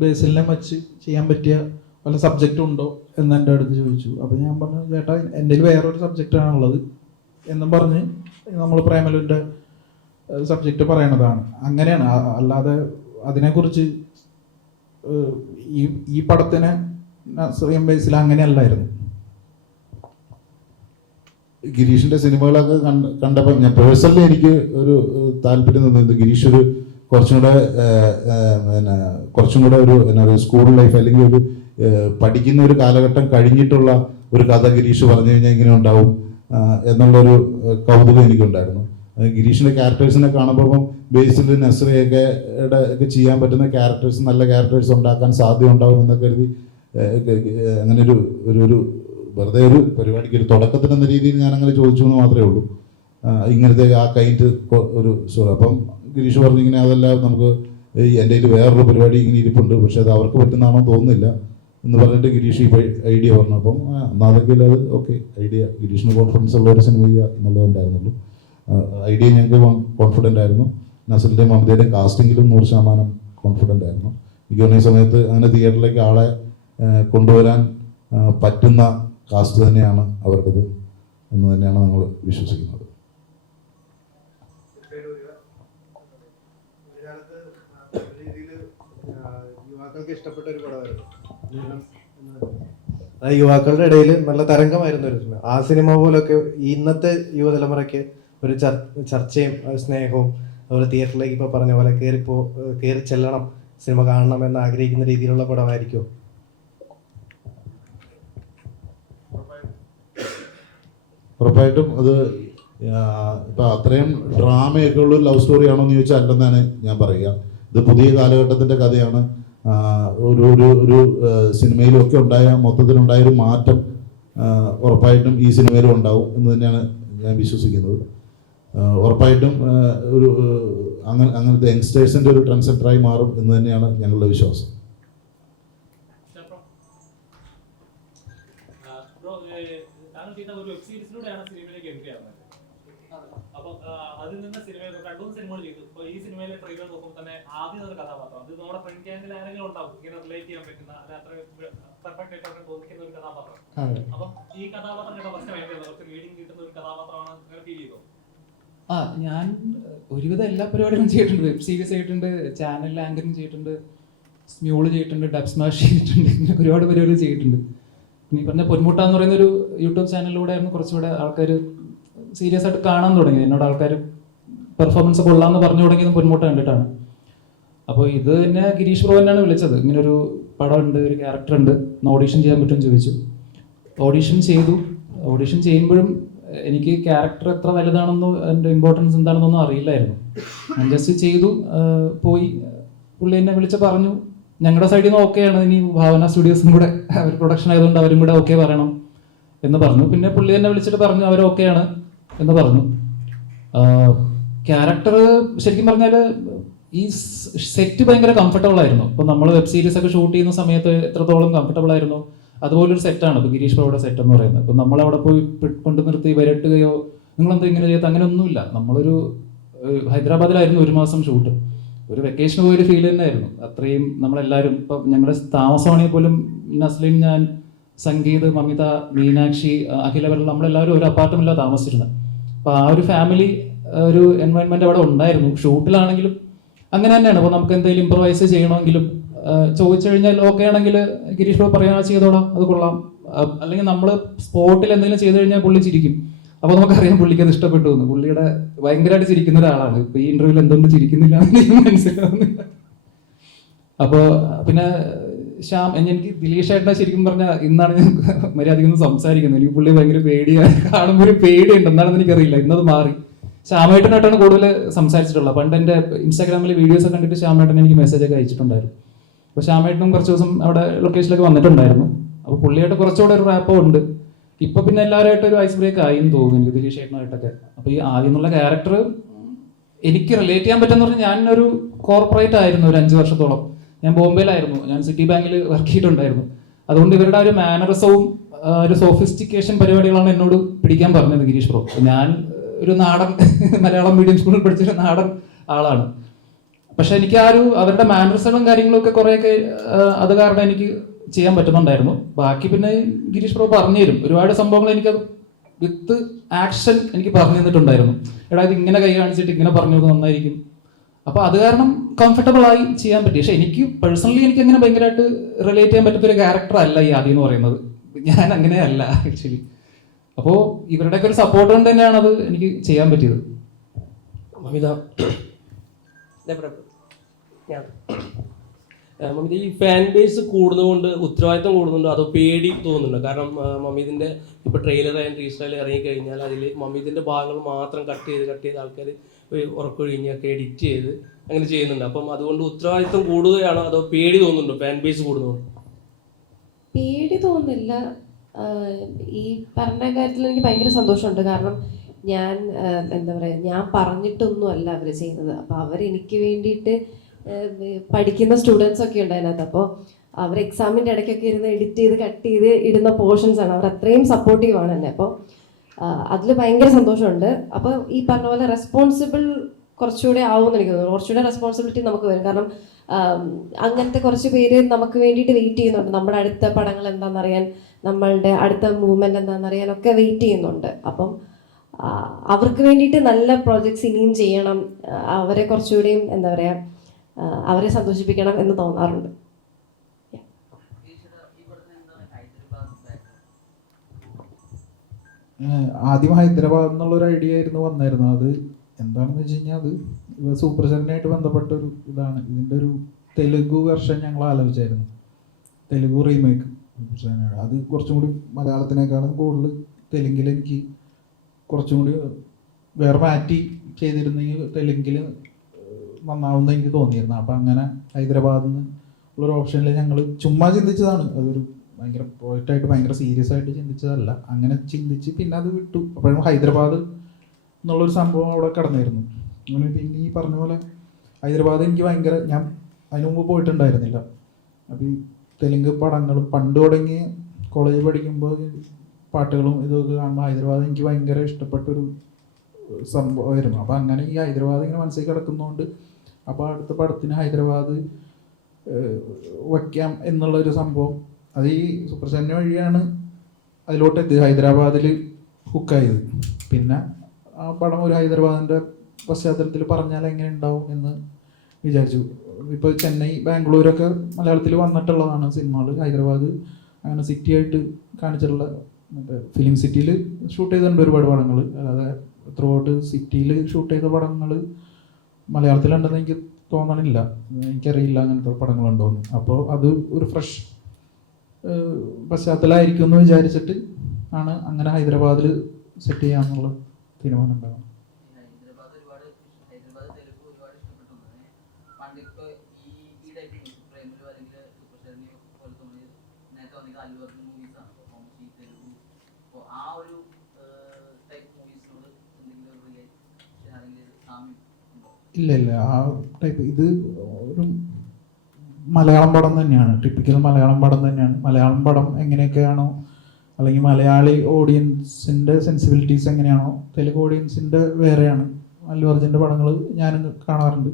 ബേസിലിനെയും വെച്ച് ചെയ്യാൻ പറ്റിയ വല്ല സബ്ജക്റ്റ് ഉണ്ടോ എന്ന് എൻ്റെ അടുത്ത് ചോദിച്ചു. അപ്പോൾ ഞാൻ പറഞ്ഞു, ചേട്ടാ എൻ്റെ വേറൊരു സബ്ജക്റ്റാണുള്ളത് എന്നും പറഞ്ഞ് നമ്മൾ പ്രേമലുവിൻ്റെ സബ്ജക്റ്റ് പറയണതാണ്. അങ്ങനെയാണ്, അല്ലാതെ അതിനെക്കുറിച്ച് ഈ പടത്തിന് നസ്രിയം ബേസിൽ അങ്ങനെയല്ലായിരുന്നു. ഗിരീഷിൻ്റെ സിനിമകളൊക്കെ കണ്ടപ്പോൾ ഞാൻ പേഴ്സണലി എനിക്ക് ഒരു താല്പര്യം തോന്നുന്നത് ഗിരീഷ് ഒരു കുറച്ചും കൂടെ ഒരു എന്നാ പറയുക സ്കൂൾ ലൈഫ് അല്ലെങ്കിൽ ഒരു പഠിക്കുന്ന ഒരു കാലഘട്ടം കഴിഞ്ഞിട്ടുള്ള ഒരു കഥ ഗിരീഷ് പറഞ്ഞു കഴിഞ്ഞാൽ ഇങ്ങനെ ഉണ്ടാവും എന്നുള്ളൊരു കൗതുകം എനിക്കുണ്ടായിരുന്നു. ഗിരീഷിൻ്റെ ക്യാരക്ടേഴ്സിനെ കാണുമ്പോൾ ബേസിൽ നസ്രിയൊക്കെ ചെയ്യാൻ പറ്റുന്ന ക്യാരക്ടേഴ്സ്, നല്ല ക്യാരക്ടേഴ്സ് ഉണ്ടാക്കാൻ സാധ്യത ഉണ്ടാവും എന്നൊക്കെ കരുതി അങ്ങനെ ഒരു വെറുതെ ഒരു പരിപാടിക്ക് ഒരു തുടക്കത്തിന് എന്ന രീതിയിൽ ഞാൻ അങ്ങനെ ചോദിച്ചു എന്ന് മാത്രമേ ഉള്ളൂ. ഇങ്ങനത്തെ ആ കൈൻഡ് ഒരു സ്റ്റോറി. അപ്പം ഗിരീഷ് പറഞ്ഞിങ്ങനെ അതെല്ലാം നമുക്ക് എൻ്റെ കയ്യിൽ വേറൊരു പരിപാടി ഇങ്ങനെ ഇരിപ്പുണ്ട്, പക്ഷെ അത് അവർക്ക് പറ്റുന്നതാണോ തോന്നുന്നില്ല എന്ന് പറഞ്ഞിട്ട് ഗിരീഷ് ഈ ഐഡിയ പറഞ്ഞു. അപ്പം അതൊക്കെ അത് ഓക്കെ ഐഡിയ, ഗിരീഷിന് കോൺഫിഡൻസ് ഉള്ള ഒരു സിനിമ ചെയ്യുക എന്നുള്ളതുണ്ടായിരുന്നുള്ളൂ. ഐഡിയ ഞങ്ങൾക്ക് കോൺഫിഡൻ്റ് ആയിരുന്നു. നസറിൻ്റെയും മമതയുടെയും കാസ്റ്റിങ്ങിലും 100% കോൺഫിഡൻ്റ് ആയിരുന്നു. എനിക്ക് തോന്നുന്ന ഈ സമയത്ത് അങ്ങനെ തിയേറ്ററിലേക്ക് ആളെ കൊണ്ടുവരാൻ പറ്റുന്ന കാസ്റ്റ് തന്നെയാണ് അവരുടേത് എന്ന് തന്നെയാണ് നമ്മൾ വിശ്വസിക്കുന്നത്. യുവാക്കൾക്ക് ഇഷ്ടപ്പെട്ട ഒരു പടമായിരുന്നു. യുവാക്കളുടെ ഇടയിൽ നല്ല തരംഗമായിരുന്നു ഒരു സിനിമ. ആ സിനിമ പോലൊക്കെ ഇന്നത്തെ യുവതലമുറയ്ക്ക് ഒരു ചർച്ചയും സ്നേഹവും, അതുപോലെ തിയേറ്ററിലേക്ക് ഇപ്പോൾ പറഞ്ഞ പോലെ കയറി ചെല്ലണം, സിനിമ കാണണം എന്ന് ആഗ്രഹിക്കുന്ന രീതിയിലുള്ള പടമായിരിക്കും. ഉറപ്പായിട്ടും അത് ഇപ്പം അത്രയും ഡ്രാമയൊക്കെ ഉള്ള ലവ് സ്റ്റോറി ആണോ എന്ന് ചോദിച്ചാൽ അല്ലെന്നാണ് ഞാൻ പറയുക. ഇത് പുതിയ കാലഘട്ടത്തിൻ്റെ കഥയാണ്. ഒരു സിനിമയിലും ഒക്കെ ഉണ്ടായ മൊത്തത്തിലുണ്ടായൊരു മാറ്റം ഉറപ്പായിട്ടും ഈ സിനിമയിലും ഉണ്ടാവും എന്ന് തന്നെയാണ് ഞാൻ വിശ്വസിക്കുന്നത്. ഉറപ്പായിട്ടും അങ്ങനത്തെ യങ്സ്റ്റേഴ്സിൻ്റെ ഒരു ട്രെൻഡ് സെറ്ററായി മാറും എന്ന് തന്നെയാണ് ഞങ്ങളുടെ വിശ്വാസം. താങ്കൾ ചെയ്ത ഒരു വെബ് സീരീസ് അതിലൂടെയാണ് സിനിമയിലേക്ക് എൻട്രി ആവുന്നത്. അപ്പൊ അതിൽ നിന്ന് സിനിമയിൽ 2-3 സിനിമകൾ ചെയ്തു. ഇപ്പൊ ഈ സിനിമയിലെ ട്രെയിലർ നോക്കുമ്പോൾ തന്നെ ആദ്യം ഒരു കഥാപാത്രം അത് നമ്മുടെ ഫ്രണ്ട് ഗ്യാങ്ങിൽ ആരെങ്കിലും ഉണ്ടാവും ഇങ്ങനെ റിലേറ്റ് ചെയ്യാൻ പറ്റുന്ന അല്ല അത്ര പെർഫെക്റ്റ് ആയിട്ട് തോന്നിക്കുന്ന ഒരു കഥാപാത്രം. അപ്പൊ ഈ കഥാപാത്രം കേട്ട ഫസ്റ്റ് വേണ്ടത് കുറച്ച് ലീഡിങ് കിട്ടുന്ന ഒരു കഥാപാത്രമാണ് അങ്ങനെ ഫീൽ ചെയ്തോ? ഞാൻ ഒരുവിധം എല്ലാ പരിപാടികളും ചെയ്തിട്ടുണ്ട്. വെബ് സീരീസ് ചെയ്തിട്ടുണ്ട്, ചാനൽ ആങ്കറിങ് ചെയ്തിട്ടുണ്ട്, സ്മ്യൂള് ചെയ്തിട്ടുണ്ട്, ഡബ് സ്മാഷ് ചെയ്തിട്ടുണ്ട്, ഇങ്ങനെ ഒരുപാട് പരിപാടികൾ ചെയ്തിട്ടുണ്ട്. പിന്നെ ഈ പറഞ്ഞ പൊന്മുട്ട എന്ന് പറയുന്ന ഒരു യൂട്യൂബ് ചാനലിലൂടെ ആയിരുന്നു കുറച്ചുകൂടെ ആൾക്കാർ സീരിയസ് ആയിട്ട് കാണാൻ തുടങ്ങിയത്. എന്നോട് ആൾക്കാർ പെർഫോമൻസ് കൊള്ളാമെന്ന് പറഞ്ഞു തുടങ്ങിയത് പൊന്മുട്ട കണ്ടിട്ടാണ്. അപ്പോൾ ഇത് തന്നെ ഗിരീഷ് ബ്രോ തന്നെയാണ് വിളിച്ചത്. ഇങ്ങനൊരു പടമുണ്ട്, ഒരു ക്യാരക്ടർ ഉണ്ട്, ഓഡീഷൻ ചെയ്യാൻ പറ്റുമെന്ന് ചോദിച്ചു. ഓഡീഷൻ ചെയ്തു. ഓഡീഷൻ ചെയ്യുമ്പോഴും എനിക്ക് ക്യാരക്ടർ എത്ര വലുതാണെന്നോ അതിൻ്റെ ഇമ്പോർട്ടൻസ് എന്താണെന്നൊന്നും അറിയില്ലായിരുന്നു. ഞാൻ ജസ്റ്റ് ചെയ്തു, പോയി. പുള്ളി എന്നെ വിളിച്ച് പറഞ്ഞു ഞങ്ങളുടെ സൈഡിൽ നിന്ന് ഓക്കെയാണ്, ഇനി ഭാവന സ്റ്റുഡിയോസും കൂടെ അവർ പ്രൊഡക്ഷൻ ആയതുകൊണ്ട് അവരും കൂടെ ഓക്കെ പറയണം എന്ന് പറഞ്ഞു. പിന്നെ പുള്ളി എന്നെ വിളിച്ചിട്ട് പറഞ്ഞു അവർ ഓക്കെയാണ് എന്ന് പറഞ്ഞു. ക്യാരക്ടർ ശരിക്കും പറഞ്ഞാൽ ഈ സെറ്റ് ഭയങ്കര കംഫർട്ടബിൾ ആയിരുന്നു. ഇപ്പം നമ്മൾ വെബ് സീരീസ് ഒക്കെ ഷൂട്ട് ചെയ്യുന്ന സമയത്ത് എത്രത്തോളം കംഫർട്ടബിൾ ആയിരുന്നു അതുപോലൊരു സെറ്റാണ് ഇപ്പോൾ ഗിരീഷ് ബ്രോയുടെ സെറ്റ് എന്ന് പറയുന്നത്. ഇപ്പം നമ്മളവിടെ പോയി കൊണ്ട് നിർത്തി വരട്ടുകയോ നിങ്ങളെന്താ ഇങ്ങനെ ചെയ്യാത്ത അങ്ങനെ ഒന്നുമില്ല. നമ്മളൊരു ഹൈദരാബാദിലായിരുന്നു 1 മാസം ഷൂട്ട്. ഒരു വെക്കേഷന് പോയൊരു ഫീൽ തന്നെയായിരുന്നു. അത്രയും നമ്മളെല്ലാവരും ഇപ്പം ഞങ്ങളുടെ താമസമാണെങ്കിൽ പോലും നസ്ലിൻ, ഞാൻ, സംഗീത്, മമിത, മീനാക്ഷി, അഖില, നമ്മളെല്ലാവരും ഒരു അപ്പാർട്ട്മെന്റിലാണ് താമസിച്ചിരുന്നത്. അപ്പോൾ ആ ഒരു ഫാമിലി ഒരു എൻവയോൺമെന്റ് അവിടെ ഉണ്ടായിരുന്നു. ഷൂട്ടിലാണെങ്കിലും അങ്ങനെ തന്നെയാണ്. അപ്പോൾ നമുക്ക് എന്തെങ്കിലും ഇംപ്രവൈസ് ചെയ്യണമെങ്കിലും ചോദിച്ചു കഴിഞ്ഞാൽ ഓക്കെ ആണെങ്കിൽ ഗിരീഷ് ബ്രോ പറയാ ചെയ്തോളാം, അത് കൊള്ളാം. അല്ലെങ്കിൽ നമ്മൾ സ്പോട്ടിൽ എന്തെങ്കിലും ചെയ്തു കഴിഞ്ഞാൽ പുള്ളി ചിരിക്കും. അപ്പോൾ നമുക്കറിയാം പുള്ളിക്ക് അത് ഇഷ്ടപ്പെട്ടു എന്ന്. പുള്ളിയുടെ ഭയങ്കരമായിട്ട് ചിരിക്കുന്ന ഒരാളാണ്. ഇപ്പൊ ഈ ഇന്റർവ്യൂവിൽ എന്തുകൊണ്ട് ചിരിക്കുന്നില്ല എന്ന് മനസ്സിലാവുന്നില്ല. അപ്പോൾ പിന്നെ എനിക്ക് ദിലീഷ് ഏട്ടനെ ശരിക്കും പറഞ്ഞാൽ ഇന്നാണ് ഞാൻ മര്യാദയ്ക്കൊന്നും സംസാരിക്കുന്നത്. എനിക്ക് പുള്ളി ഭയങ്കര പേടിയാണ്, കാണുമ്പോൾ ഒരു പേടിയുണ്ട്, എന്താണെന്ന് എനിക്കറിയില്ല. ഇന്നത് മാറി. ശ്യാമേട്ടനായിട്ടാണ് കൂടുതൽ സംസാരിച്ചിട്ടുള്ളത്. പണ്ട് എൻ്റെ ഇൻസ്റ്റാഗ്രാമിൽ വീഡിയോസ് കണ്ടിട്ട് ശ്യാമേട്ടൻ എനിക്ക് മെസ്സേജ് ഒക്കെ അയച്ചിട്ടുണ്ടായിരുന്നു. അപ്പോൾ ശ്യാമേട്ടനും കുറച്ച് ദിവസം അവിടെ ലൊക്കേഷനിലൊക്കെ വന്നിട്ടുണ്ടായിരുന്നു. അപ്പോൾ പുള്ളിയായിട്ട് കുറച്ചുകൂടെ ഒരു റാപ്പോ ഉണ്ട്. ഇപ്പൊ പിന്നെ എല്ലാവരുമായിട്ട് ഒരു ഐസ് ബ്രേക്ക് ആയി എന്ന് തോന്നുന്നു എനിക്ക്, ദിലീഷ് ഏട്ടനായിട്ടൊക്കെ. അപ്പോൾ ഈ ആദ്യം എന്നുള്ള ക്യാരക്ടർ എനിക്ക് റിലേറ്റ് ചെയ്യാൻ പറ്റുമെന്ന് പറഞ്ഞാൽ ഞാനൊരു കോർപ്പറേറ്റ് ആയിരുന്നു ഒരു 5 വർഷത്തോളം. ഞാൻ ബോംബെയിലായിരുന്നു, ഞാൻ സിറ്റി ബാങ്കിൽ വർക്ക് ചെയ്തിട്ടുണ്ടായിരുന്നു. അതുകൊണ്ട് ഇവരുടെ ഒരു മാനറിസവും ഒരു സോഫിസ്റ്റിക്കേഷൻ പരിപാടികളാണ് എന്നോട് പിടിക്കാൻ പറഞ്ഞത് ഗിരീഷ് ബ്രോ. ഞാൻ ഒരു നാടൻ മലയാളം മീഡിയം സ്കൂളിൽ പഠിച്ചൊരു നാടൻ ആളാണ്. പക്ഷെ എനിക്ക് ആ ഒരു അവരുടെ മാനറിസവും കാര്യങ്ങളും ഒക്കെ കുറേയൊക്കെ അത് കാരണം എനിക്ക് ചെയ്യാൻ പറ്റുന്നുണ്ടായിരുന്നു. ബാക്കി പിന്നെ ഗിരീഷ് ബ്രോ പറഞ്ഞു തരും ഒരുപാട് സംഭവങ്ങൾ. എനിക്കത് വിത്ത് ആക്ഷൻ എനിക്ക് പറഞ്ഞു തന്നിട്ടുണ്ടായിരുന്നു. എടാ ഇത് ഇങ്ങനെ കൈ കാണിച്ചിട്ട് ഇങ്ങനെ പറഞ്ഞത് നന്നായിരിക്കും. അപ്പൊ അത് കാരണം കംഫർട്ടബിൾ ആയി ചെയ്യാൻ പറ്റി. പക്ഷെ എനിക്ക് പേഴ്സണലി എനിക്ക് അങ്ങനെ ഭയങ്കരമായിട്ട് റിലേറ്റ് ചെയ്യാൻ പറ്റുന്ന ഒരു ക്യാരക്ടർ അല്ല ഈ ആദ്യം എന്ന് പറയുന്നത്. ഞാൻ അങ്ങനെയല്ല ആക്ച്വലി. അപ്പോൾ ഇവരുടെയൊക്കെ ഒരു സപ്പോർട്ട് കൊണ്ട് തന്നെയാണ് അത് എനിക്ക് ചെയ്യാൻ പറ്റിയത്. മമിത, മമിത ഈ ഫാൻ ബേസ് കൂടുന്നതുകൊണ്ട് ഉത്തരവാദിത്തം കൂടുന്നുണ്ടോ അതോ പേടി തോന്നുന്നുണ്ടോ? കാരണം മമീദിൻ്റെ ഇപ്പോൾ ട്രെയിലർ ആൻഡ് റീസ്റ്റൈൽ ഇറങ്ങിക്കഴിഞ്ഞാൽ അതിൽ മമീദിൻ്റെ ഭാഗങ്ങൾ മാത്രം കട്ട് ചെയ്ത് ആൾക്കാർ ഉറക്കൊഴിഞ്ഞൊക്കെ എഡിറ്റ് ചെയ്ത് അങ്ങനെ ചെയ്യുന്നുണ്ട്. അപ്പം അതുകൊണ്ട് ഉത്തരവാദിത്തം കൂടുകയാണോ അതോ പേടി തോന്നുന്നുണ്ടോ ഫാൻ ബേസ് കൂടുന്നതുകൊണ്ട്? പേടി തോന്നുന്നില്ല. ഈ പറഞ്ഞ കാര്യത്തിൽ എനിക്ക് ഭയങ്കര സന്തോഷമുണ്ട്. കാരണം ഞാൻ എന്താ പറയുക, ഞാൻ പറഞ്ഞിട്ടൊന്നും അല്ല അവർ ചെയ്യുന്നത്. അപ്പോൾ അവരെനിക്ക് വേണ്ടിയിട്ട് പഠിക്കുന്ന സ്റ്റുഡൻസ് ഒക്കെ ഉണ്ട് അതിനകത്ത്. അപ്പോൾ അവർ എക്സാമിൻ്റെ ഇടയ്ക്കൊക്കെ ഇരുന്ന് എഡിറ്റ് ചെയ്ത് കട്ട് ചെയ്ത് ഇടുന്ന പോർഷൻസ് ആണ്. അവർ അത്രയും സപ്പോർട്ടീവാണ് എന്നെ. അപ്പോൾ അതിൽ ഭയങ്കര സന്തോഷമുണ്ട്. അപ്പോൾ ഈ പറഞ്ഞ പോലെ റെസ്പോൺസിബിൾ കുറച്ചുകൂടെ ആവുമെന്ന് എനിക്ക് തോന്നുന്നു. കുറച്ചുകൂടെ റെസ്പോൺസിബിലിറ്റി നമുക്ക് വരും. കാരണം അങ്ങനത്തെ കുറച്ച് പേര് നമുക്ക് വേണ്ടിയിട്ട് വെയിറ്റ് ചെയ്യുന്നുണ്ട്. നമ്മുടെ അടുത്ത പടങ്ങൾ എന്താണെന്നറിയാൻ, നമ്മളുടെ അടുത്ത മൂവ്മെൻറ്റ് എന്താണെന്നറിയാൻ ഒക്കെ വെയിറ്റ് ചെയ്യുന്നുണ്ട്. അപ്പം അവർക്ക് വേണ്ടിയിട്ട് നല്ല പ്രോജക്ട്സ് ഇനിയും ചെയ്യണം, അവരെ കുറച്ചുകൂടിയും എന്താ പറയുക, അവരെ സന്തോഷിപ്പിക്കണം എന്ന് തോന്നാറുണ്ട്. ആദ്യം ഹൈദരാബാദ് എന്നുള്ളൊരു ഐഡിയ ആയിരുന്നു വന്നായിരുന്നു. അത് എന്താണെന്ന് വെച്ച് കഴിഞ്ഞാൽ അത് സൂപ്പർ സെവനായിട്ട് ബന്ധപ്പെട്ട ഒരു ഇതാണ്. ഇതിൻ്റെ ഒരു തെലുഗു വെർഷൻ ഞങ്ങൾ ആലോചിച്ചായിരുന്നു, തെലുഗു റീമേക്ക്. അത് കുറച്ചും കൂടി മലയാളത്തിനേക്കാളും കൂടുതൽ തെലുങ്കിൽ എനിക്ക് കുറച്ചും കൂടി വേറെ മാറ്റി ചെയ്തിരുന്നെങ്കിൽ തെലുങ്കിൽ നന്നാവുമെന്ന് എനിക്ക് തോന്നിയിരുന്നു. അപ്പം അങ്ങനെ ഹൈദരാബാദിൽ നിന്ന് ഉള്ളൊരു ഓപ്ഷനിൽ ഞങ്ങൾ ചുമ്മാ ചിന്തിച്ചതാണ്. അതൊരു ഭയങ്കര പ്രോജക്റ്റായിട്ട് ഭയങ്കര സീരിയസ് ആയിട്ട് ചിന്തിച്ചതല്ല. അങ്ങനെ ചിന്തിച്ച് പിന്നെ അത് വിട്ടു. അപ്പോഴും ഹൈദരാബാദ് എന്നുള്ളൊരു സംഭവം അവിടെ കടന്നായിരുന്നു. അങ്ങനെ പിന്നെ ഈ പറഞ്ഞ പോലെ ഹൈദരാബാദ് എനിക്ക് ഭയങ്കര, ഞാൻ അതിന് മുമ്പ് പോയിട്ടുണ്ടായിരുന്നില്ല. അപ്പോൾ ഈ തെലുങ്ക് പടങ്ങൾ പണ്ട് തുടങ്ങി കോളേജിൽ പഠിക്കുമ്പോൾ പാട്ടുകളും ഇതൊക്കെ കാണുമ്പോൾ ഹൈദരാബാദ് എനിക്ക് ഭയങ്കര ഇഷ്ടപ്പെട്ടൊരു സംഭവമായിരുന്നു. അപ്പോൾ അങ്ങനെ ഈ ഹൈദരാബാദ് ഇങ്ങനെ മനസ്സിൽ കിടക്കുന്നതുകൊണ്ട് അപ്പോൾ അടുത്ത പടത്തിന് ഹൈദരാബാദ് വയ്ക്കാം എന്നുള്ളൊരു സംഭവം അത് ഈ സൂപ്പർ സെവൻ വഴിയാണ് അതിലോട്ട് എത്തി ഹൈദരാബാദിൽ ഹുക്കായത്. പിന്നെ ആ പടം ഒരു ഹൈദരാബാദിൻ്റെ പശ്ചാത്തലത്തിൽ പറഞ്ഞാൽ എങ്ങനെ ഉണ്ടാവും എന്ന് വിചാരിച്ചു. ഇപ്പോൾ ചെന്നൈ, ബാംഗ്ലൂരൊക്കെ മലയാളത്തിൽ വന്നിട്ടുള്ളതാണ് സിനിമകൾ. ഹൈദരാബാദ് അങ്ങനെ സിറ്റി ആയിട്ട് കാണിച്ചിട്ടുള്ള ഫിലിം സിറ്റിയിൽ ഷൂട്ട് ചെയ്തിട്ടുണ്ട് ഒരുപാട് പടങ്ങൾ. അല്ലാതെ ത്രൂ ഔട്ട് സിറ്റിയിൽ ഷൂട്ട് ചെയ്ത പടങ്ങൾ മലയാളത്തിലുണ്ടെന്ന് എനിക്ക് തോന്നണില്ല. എനിക്കറിയില്ല അങ്ങനത്തെ പടങ്ങളുണ്ടോയെന്ന്. അപ്പോൾ അത് ഒരു ഫ്രഷ് പശ്ചാത്തലമായിരിക്കും എന്ന് വിചാരിച്ചിട്ട് ആണ് അങ്ങനെ ഹൈദരാബാദിൽ സെറ്റ് ചെയ്യാന്നുള്ള തീരുമാനം ഉണ്ടാകുന്നത്. ഇല്ല ഇല്ല, ആ ടൈപ്പ് ഇത് ഒരു മലയാളം പടം തന്നെയാണ്, ടിപ്പിക്കൽ മലയാളം പടം തന്നെയാണ്. മലയാളം പടം എങ്ങനെയൊക്കെയാണോ അല്ലെങ്കിൽ മലയാളി ഓഡിയൻസിൻ്റെ സെൻസിബിലിറ്റീസ് എങ്ങനെയാണോ തെലുങ്ക് ഓഡിയൻസിൻ്റെ വേറെയാണ്. അല്ലു അർജുൻ്റെ പടങ്ങൾ ഞാനും കാണാറുണ്ട്.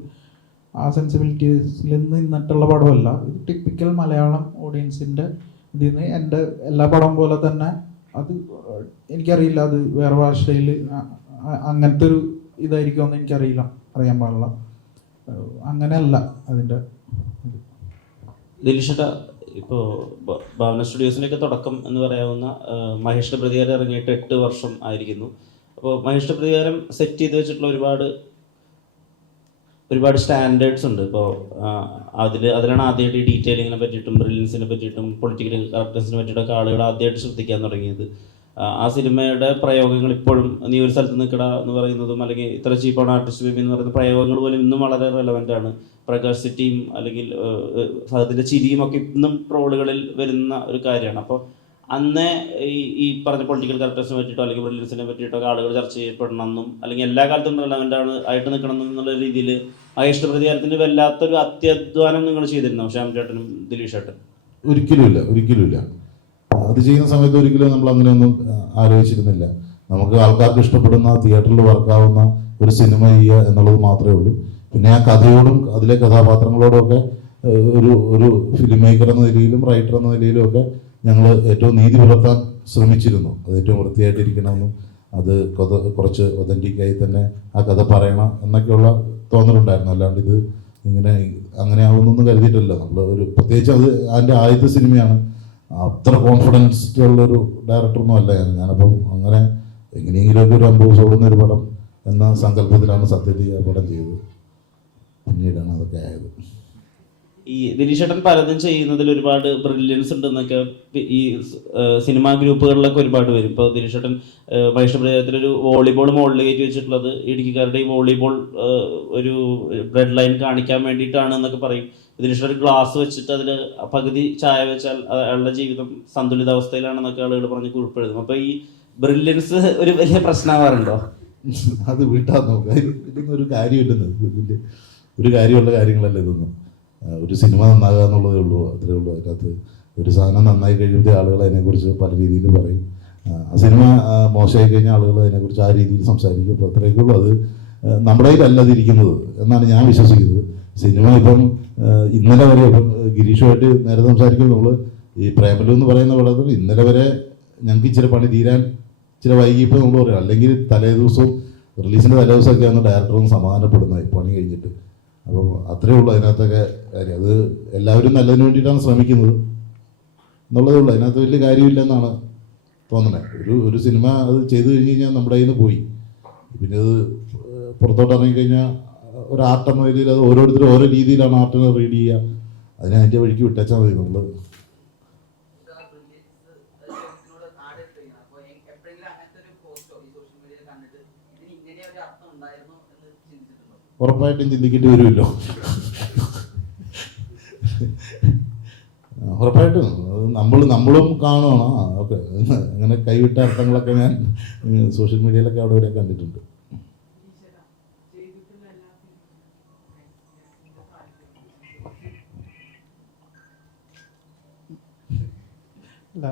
ആ സെൻസിബിലിറ്റീസിൽ നിന്നിട്ടുള്ള പടമല്ല ഇത്. ടിപ്പിക്കൽ മലയാളം ഓഡിയൻസിൻ്റെ ഇതിൽ നിന്ന് എൻ്റെ എല്ലാ പടം പോലെ തന്നെ അത് എനിക്കറിയില്ല, അത് വേറെ ഭാഷയിൽ അങ്ങനത്തെ ഒരു ഇതായിരിക്കുമെന്ന് എനിക്കറിയില്ല, അറിയാൻ പാടില്ല. അങ്ങനെയല്ല അതിൻ്റെ ദിലീഷേട്ടാ, ഇപ്പോൾ ഭാവന സ്റ്റുഡിയോസിൻ്റെയൊക്കെ തുടക്കം എന്ന് പറയാവുന്ന മഹേഷിൻ്റെ പ്രതികാരം ഇറങ്ങിയിട്ട് 8 വർഷം ആയിരിക്കുന്നു. അപ്പോൾ മഹേഷിൻ്റെ പ്രതികാരം സെറ്റ് ചെയ്ത് വെച്ചിട്ടുള്ള ഒരുപാട് സ്റ്റാൻഡേർഡ്സ് ഉണ്ട്. ഇപ്പോൾ അതിലാണ് ആദ്യമായിട്ട് ഈ ഡീറ്റെയിലിങ്ങിനെ പറ്റിയിട്ടും ബ്രില്യൻസിനെ പറ്റിയിട്ടും പൊളിറ്റിക്കൽ കറക്റ്റ്നസിനെ പറ്റിയിട്ടൊക്കെ ആളുകൾ ആദ്യമായിട്ട് ശ്രദ്ധിക്കാൻ തുടങ്ങിയത്. ആ സിനിമയുടെ പ്രയോഗങ്ങൾ ഇപ്പോഴും നീ ഒരു സ്ഥലത്ത് നിൽക്കട എന്ന് പറയുന്നതും അല്ലെങ്കിൽ ഇത്ര ചീപ്പാണ് ആർട്ടിസ്റ്റ് ബേബി എന്ന് പറയുന്ന പ്രയോഗങ്ങൾ പോലും ഇന്നും വളരെ റെലവൻ്റ് ആണ്. പ്രകാശ് സിറ്റിയും അല്ലെങ്കിൽ ഫഹദിൻ്റെ ചിരിയും ഒക്കെ ഇന്നും ട്രോളുകളിൽ വരുന്ന ഒരു കാര്യമാണ്. അപ്പോൾ അന്നേ ഈ പറഞ്ഞ പൊളിറ്റിക്കൽ കറക്റ്റ്നസിനെ പറ്റിയിട്ടോ അല്ലെങ്കിൽ ബ്രില്യൻസിനെ പറ്റിയിട്ടോ ആളുകൾ ചർച്ച ചെയ്യപ്പെടണമെന്നും അല്ലെങ്കിൽ എല്ലാ കാലത്തും റെലവൻ്റ് ആണ് ആയിട്ട് നിൽക്കണം എന്നുള്ള രീതിയിൽ മഹേഷിൻ്റെ പ്രതികാരത്തിന് വല്ലാത്തൊരു അത്യധ്വാനം നിങ്ങൾ ചെയ്തിരുന്നു ശ്യാം ചേട്ടനും ദിലീഷ് ചേട്ടൻ? ഒരിക്കലുമില്ല. അത് ചെയ്യുന്ന സമയത്ത് ഒരിക്കലും നമ്മൾ അങ്ങനെയൊന്നും ആലോചിച്ചിരുന്നില്ല. നമുക്ക് ആൾക്കാർക്ക് ഇഷ്ടപ്പെടുന്ന തിയേറ്ററിൽ വർക്കാവുന്ന ഒരു സിനിമ ചെയ്യുക എന്നുള്ളത് മാത്രമേ ഉള്ളൂ. പിന്നെ ആ കഥയോടും അതിലെ കഥാപാത്രങ്ങളോടും ഒക്കെ ഒരു ഫിലിം മേക്കർ എന്ന നിലയിലും റൈറ്റർ എന്ന നിലയിലും ഒക്കെ ഞങ്ങൾ ഏറ്റവും നീതി പുലർത്താൻ ശ്രമിച്ചിരുന്നു. അത് ഏറ്റവും വൃത്തിയായിട്ടിരിക്കണമെന്നും അത് കുറച്ച് ഒതൻറ്റിക്കായി തന്നെ ആ കഥ പറയണം എന്നൊക്കെയുള്ള തോന്നലുണ്ടായിരുന്നു. അല്ലാണ്ട് ഇത് അങ്ങനെ ആവുന്നൊന്നും കരുതിയിട്ടില്ല നമ്മൾ. പ്രത്യേകിച്ച് അത് അതിൻ്റെ ആദ്യത്തെ സിനിമയാണ്. അത്ര കോൺഫിഡൻസ് ഉള്ളൊരു ഡയറക്ടറൊന്നും അല്ല ഞാനപ്പം അങ്ങനെ എങ്ങനെയെങ്കിലുമൊക്കെ ഒരു 50 ഓടുന്ന ഒരു പടം എന്ന സങ്കല്പത്തിലാണ് സത്യത്തിൽ ആ പടം ചെയ്തത്. പിന്നീടാണ് അതൊക്കെ ആയത്. ഈ ദിലീഷേട്ടൻ പലതും ചെയ്യുന്നതിൽ ഒരുപാട് ബ്രില്യൻസ് ഉണ്ടെന്നൊക്കെ ഈ സിനിമാ ഗ്രൂപ്പുകളിലൊക്കെ ഒരുപാട് വരും. ഇപ്പോൾ ദിലീഷേട്ടൻ മഹേഷിൻ്റെ പ്രതികാരത്തിലൊരു വോളിബോൾ മുകളിൽ കയറ്റി വെച്ചിട്ടുള്ളത് ഇടുക്കിക്കാരുടെ ഈ വോളിബോൾ ഒരു ബ്രെഡ് ലൈൻ കാണിക്കാൻ വേണ്ടിയിട്ടാണ് എന്നൊക്കെ പറയും. ദിലീഷേട്ടൻ ഗ്ലാസ് വെച്ചിട്ട് അതിൽ പകുതി ചായ വെച്ചാൽ അയാളുടെ ജീവിതം സന്തുലിതാവസ്ഥയിലാണെന്നൊക്കെ ആളുകൾ പറഞ്ഞ് കുറിപ്പെഴുതും. അപ്പോൾ ഈ ബ്രില്യൻസ് ഒരു വലിയ പ്രശ്നമാവാറുണ്ടോ? അത് വീട്ടാൻ നോക്കുക, ഇതൊന്നും ഒരു കാര്യമില്ലെന്ന്. ഇതിൻ്റെ ഒരു കാര്യമുള്ള കാര്യങ്ങളല്ല ഇതൊന്നും. ഒരു സിനിമ നന്നാകുക എന്നുള്ളതേ ഉള്ളൂ, അത്രേ ഉള്ളൂ. അതിനകത്ത് ഒരു സാധനം നന്നായി കഴിയുമ്പോൾ ആളുകൾ അതിനെക്കുറിച്ച് പല രീതിയിൽ പറയും. ആ സിനിമ മോശമായി കഴിഞ്ഞാൽ ആളുകൾ അതിനെക്കുറിച്ച് ആ രീതിയിൽ സംസാരിക്കും. അപ്പോൾ അത്രയൊക്കെ ഉള്ളൂ. അത് നമ്മുടെ കയ്യിലല്ലതിരിക്കുന്നത് എന്നാണ് ഞാൻ വിശ്വസിക്കുന്നത്. സിനിമ ഇപ്പം ഇന്നലെ വരെ ഇപ്പം ഗിരീഷുമായിട്ട് നേരെ സംസാരിക്കുമ്പോൾ നമ്മൾ ഈ പ്രേമലു എന്ന് പറയുന്ന പടത്തിൽ ഇന്നലെ വരെ ഞങ്ങൾക്ക് ഇച്ചിരി പണി തീരാൻ ഇച്ചിരി വൈകിയപ്പോൾ നമ്മൾ പറയും. അല്ലെങ്കിൽ തലേദിവസവും റിലീസിൻ്റെ തലേദിവസമൊക്കെയാണ് ഡയറക്ടറും സമാധാനപ്പെടുന്നത് പണി കഴിഞ്ഞിട്ട്. അപ്പോൾ അത്രയേ ഉള്ളൂ അതിനകത്തൊക്കെ കാര്യം. അത് എല്ലാവരും നല്ലതിന് വേണ്ടിയിട്ടാണ് ശ്രമിക്കുന്നത് എന്നുള്ളതേ ഉള്ളൂ. അതിനകത്ത് വലിയ കാര്യമില്ലെന്നാണ് തോന്നുന്നത്. ഒരു സിനിമ അത് ചെയ്തു കഴിഞ്ഞ് കഴിഞ്ഞാൽ നമ്മുടെ കയ്യിൽ നിന്ന് പോയി. പിന്നെ അത് പുറത്തോട്ട് ഇറങ്ങിക്കഴിഞ്ഞാൽ ഒരു ആർട്ട് എന്ന രീതിയിൽ അത് ഓരോരുത്തരും ഓരോ രീതിയിലാണ് ആർട്ടിനെ റീഡ് ചെയ്യുക. അതിനെ അതിൻ്റെ വഴിക്ക് വിട്ടേച്ചാൽ മതി നമ്മൾ. ഉറപ്പായിട്ടും ചിന്തിക്കേണ്ടി വരുമല്ലോ. ഉറപ്പായിട്ടും നമ്മളും കാണുകയാണ്. ഓക്കെ, അങ്ങനെ കൈവിട്ട അർത്ഥങ്ങളൊക്കെ ഞാൻ സോഷ്യൽ മീഡിയയിലൊക്കെ അവിടെ ഇവിടെ കണ്ടിട്ടുണ്ട്. അല്ല,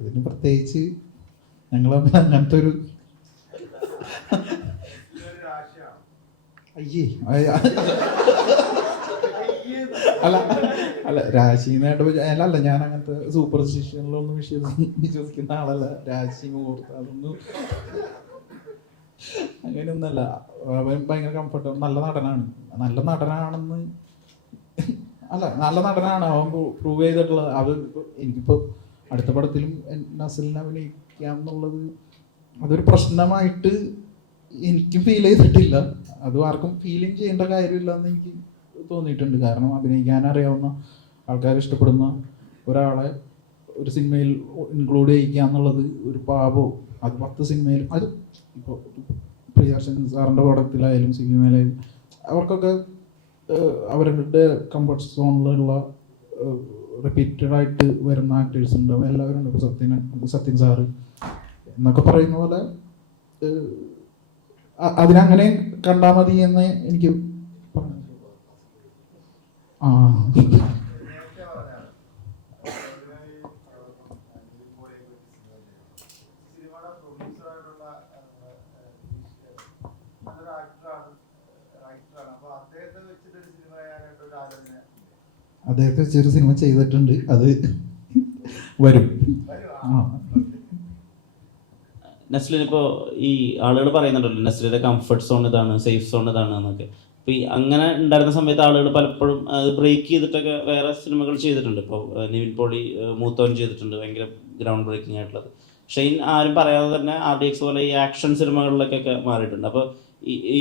ഇതിന് പ്രത്യേകിച്ച് ഞങ്ങൾ തമ്മിൽ അങ്ങനത്തെ ഒരു അയ്യേ അല്ല അല്ല രാശിന്നായിട്ട് അല്ല, ഞാൻ അങ്ങനത്തെ സൂപ്പർസ്റ്റിഷനിലൊന്നും വിശ്വസിക്കുന്ന ആളല്ല. രാശി മുഹൂർത്തം അതൊന്നും അങ്ങനെയൊന്നല്ല. അവൻ ഭയങ്കര കംഫർട്ടബിൾ, നല്ല നടനാണെന്ന് അല്ല, നല്ല നടനാണ് അവൻ പ്രൂവ് ചെയ്തിട്ടുള്ളത്. അവൻ എനിക്കിപ്പോൾ അടുത്ത പടത്തിലും നസലിനെ അഭിനയിക്കാം എന്നുള്ളത് അതൊരു പ്രശ്നമായിട്ട് എനിക്കും ഫീൽ ചെയ്തിട്ടില്ല. അത് ആർക്കും ഫീലിംഗ് ചെയ്യേണ്ട കാര്യമില്ല എന്ന് എനിക്ക് തോന്നിയിട്ടുണ്ട്. കാരണം അഭിനയിക്കാൻ അറിയാവുന്ന ആൾക്കാർ ഇഷ്ടപ്പെടുന്ന ഒരാളെ ഒരു സിനിമയിൽ ഇൻക്ലൂഡ് ചെയ്യിക്കുക എന്നുള്ളത് ഒരു പാപവും, അത് 10 സിനിമയിലും, അത് ഇപ്പോൾ പ്രിയദർശൻ സാറിൻ്റെ പടത്തിലായാലും സിനിമയിലായാലും അവർക്കൊക്കെ അവരുടെ കംഫർട്ട് സോണിലുള്ള റിപ്പീറ്റഡായിട്ട് വരുന്ന ആക്ടേഴ്സ് ഉണ്ടാവും, എല്ലാവരും ഉണ്ട്. ഇപ്പോൾ സത്യൻ സാറ് എന്നൊക്കെ പറയുന്ന പോലെ അതിനങ്ങനെ കണ്ടാൽ മതി എന്ന് എനിക്ക് പറഞ്ഞു. ആ അദ്ദേഹത്തെ വെച്ചൊരു സിനിമ ചെയ്തിട്ടുണ്ട്, അത് വരും. നെസ്ലിൻ ഇപ്പോൾ ഈ ആളുകൾ പറയുന്നുണ്ടല്ലോ നെസ്ലിൻ്റെ കംഫർട്ട് സോൺ ഇതാണ്, സേഫ് സോൺ ഇതാണ് എന്നൊക്കെ. അപ്പോൾ ഈ അങ്ങനെ ഉണ്ടായിരുന്ന സമയത്ത് ആളുകൾ പലപ്പോഴും അത് ബ്രേക്ക് ചെയ്തിട്ടൊക്കെ വേറെ സിനിമകൾ ചെയ്തിട്ടുണ്ട്. ഇപ്പോൾ നിവിൻ പോളി മൂത്തോൻ ചെയ്തിട്ടുണ്ട്, ഭയങ്കര ഗ്രൗണ്ട് ബ്രേക്കിംഗ് ആയിട്ടുള്ളത്. ഷെയ്ൻ ആരും പറയാതെ തന്നെ RDX പോലെ ഈ ആക്ഷൻ സിനിമകളിലേക്കൊക്കെ മാറിയിട്ടുണ്ട്. അപ്പോൾ ഈ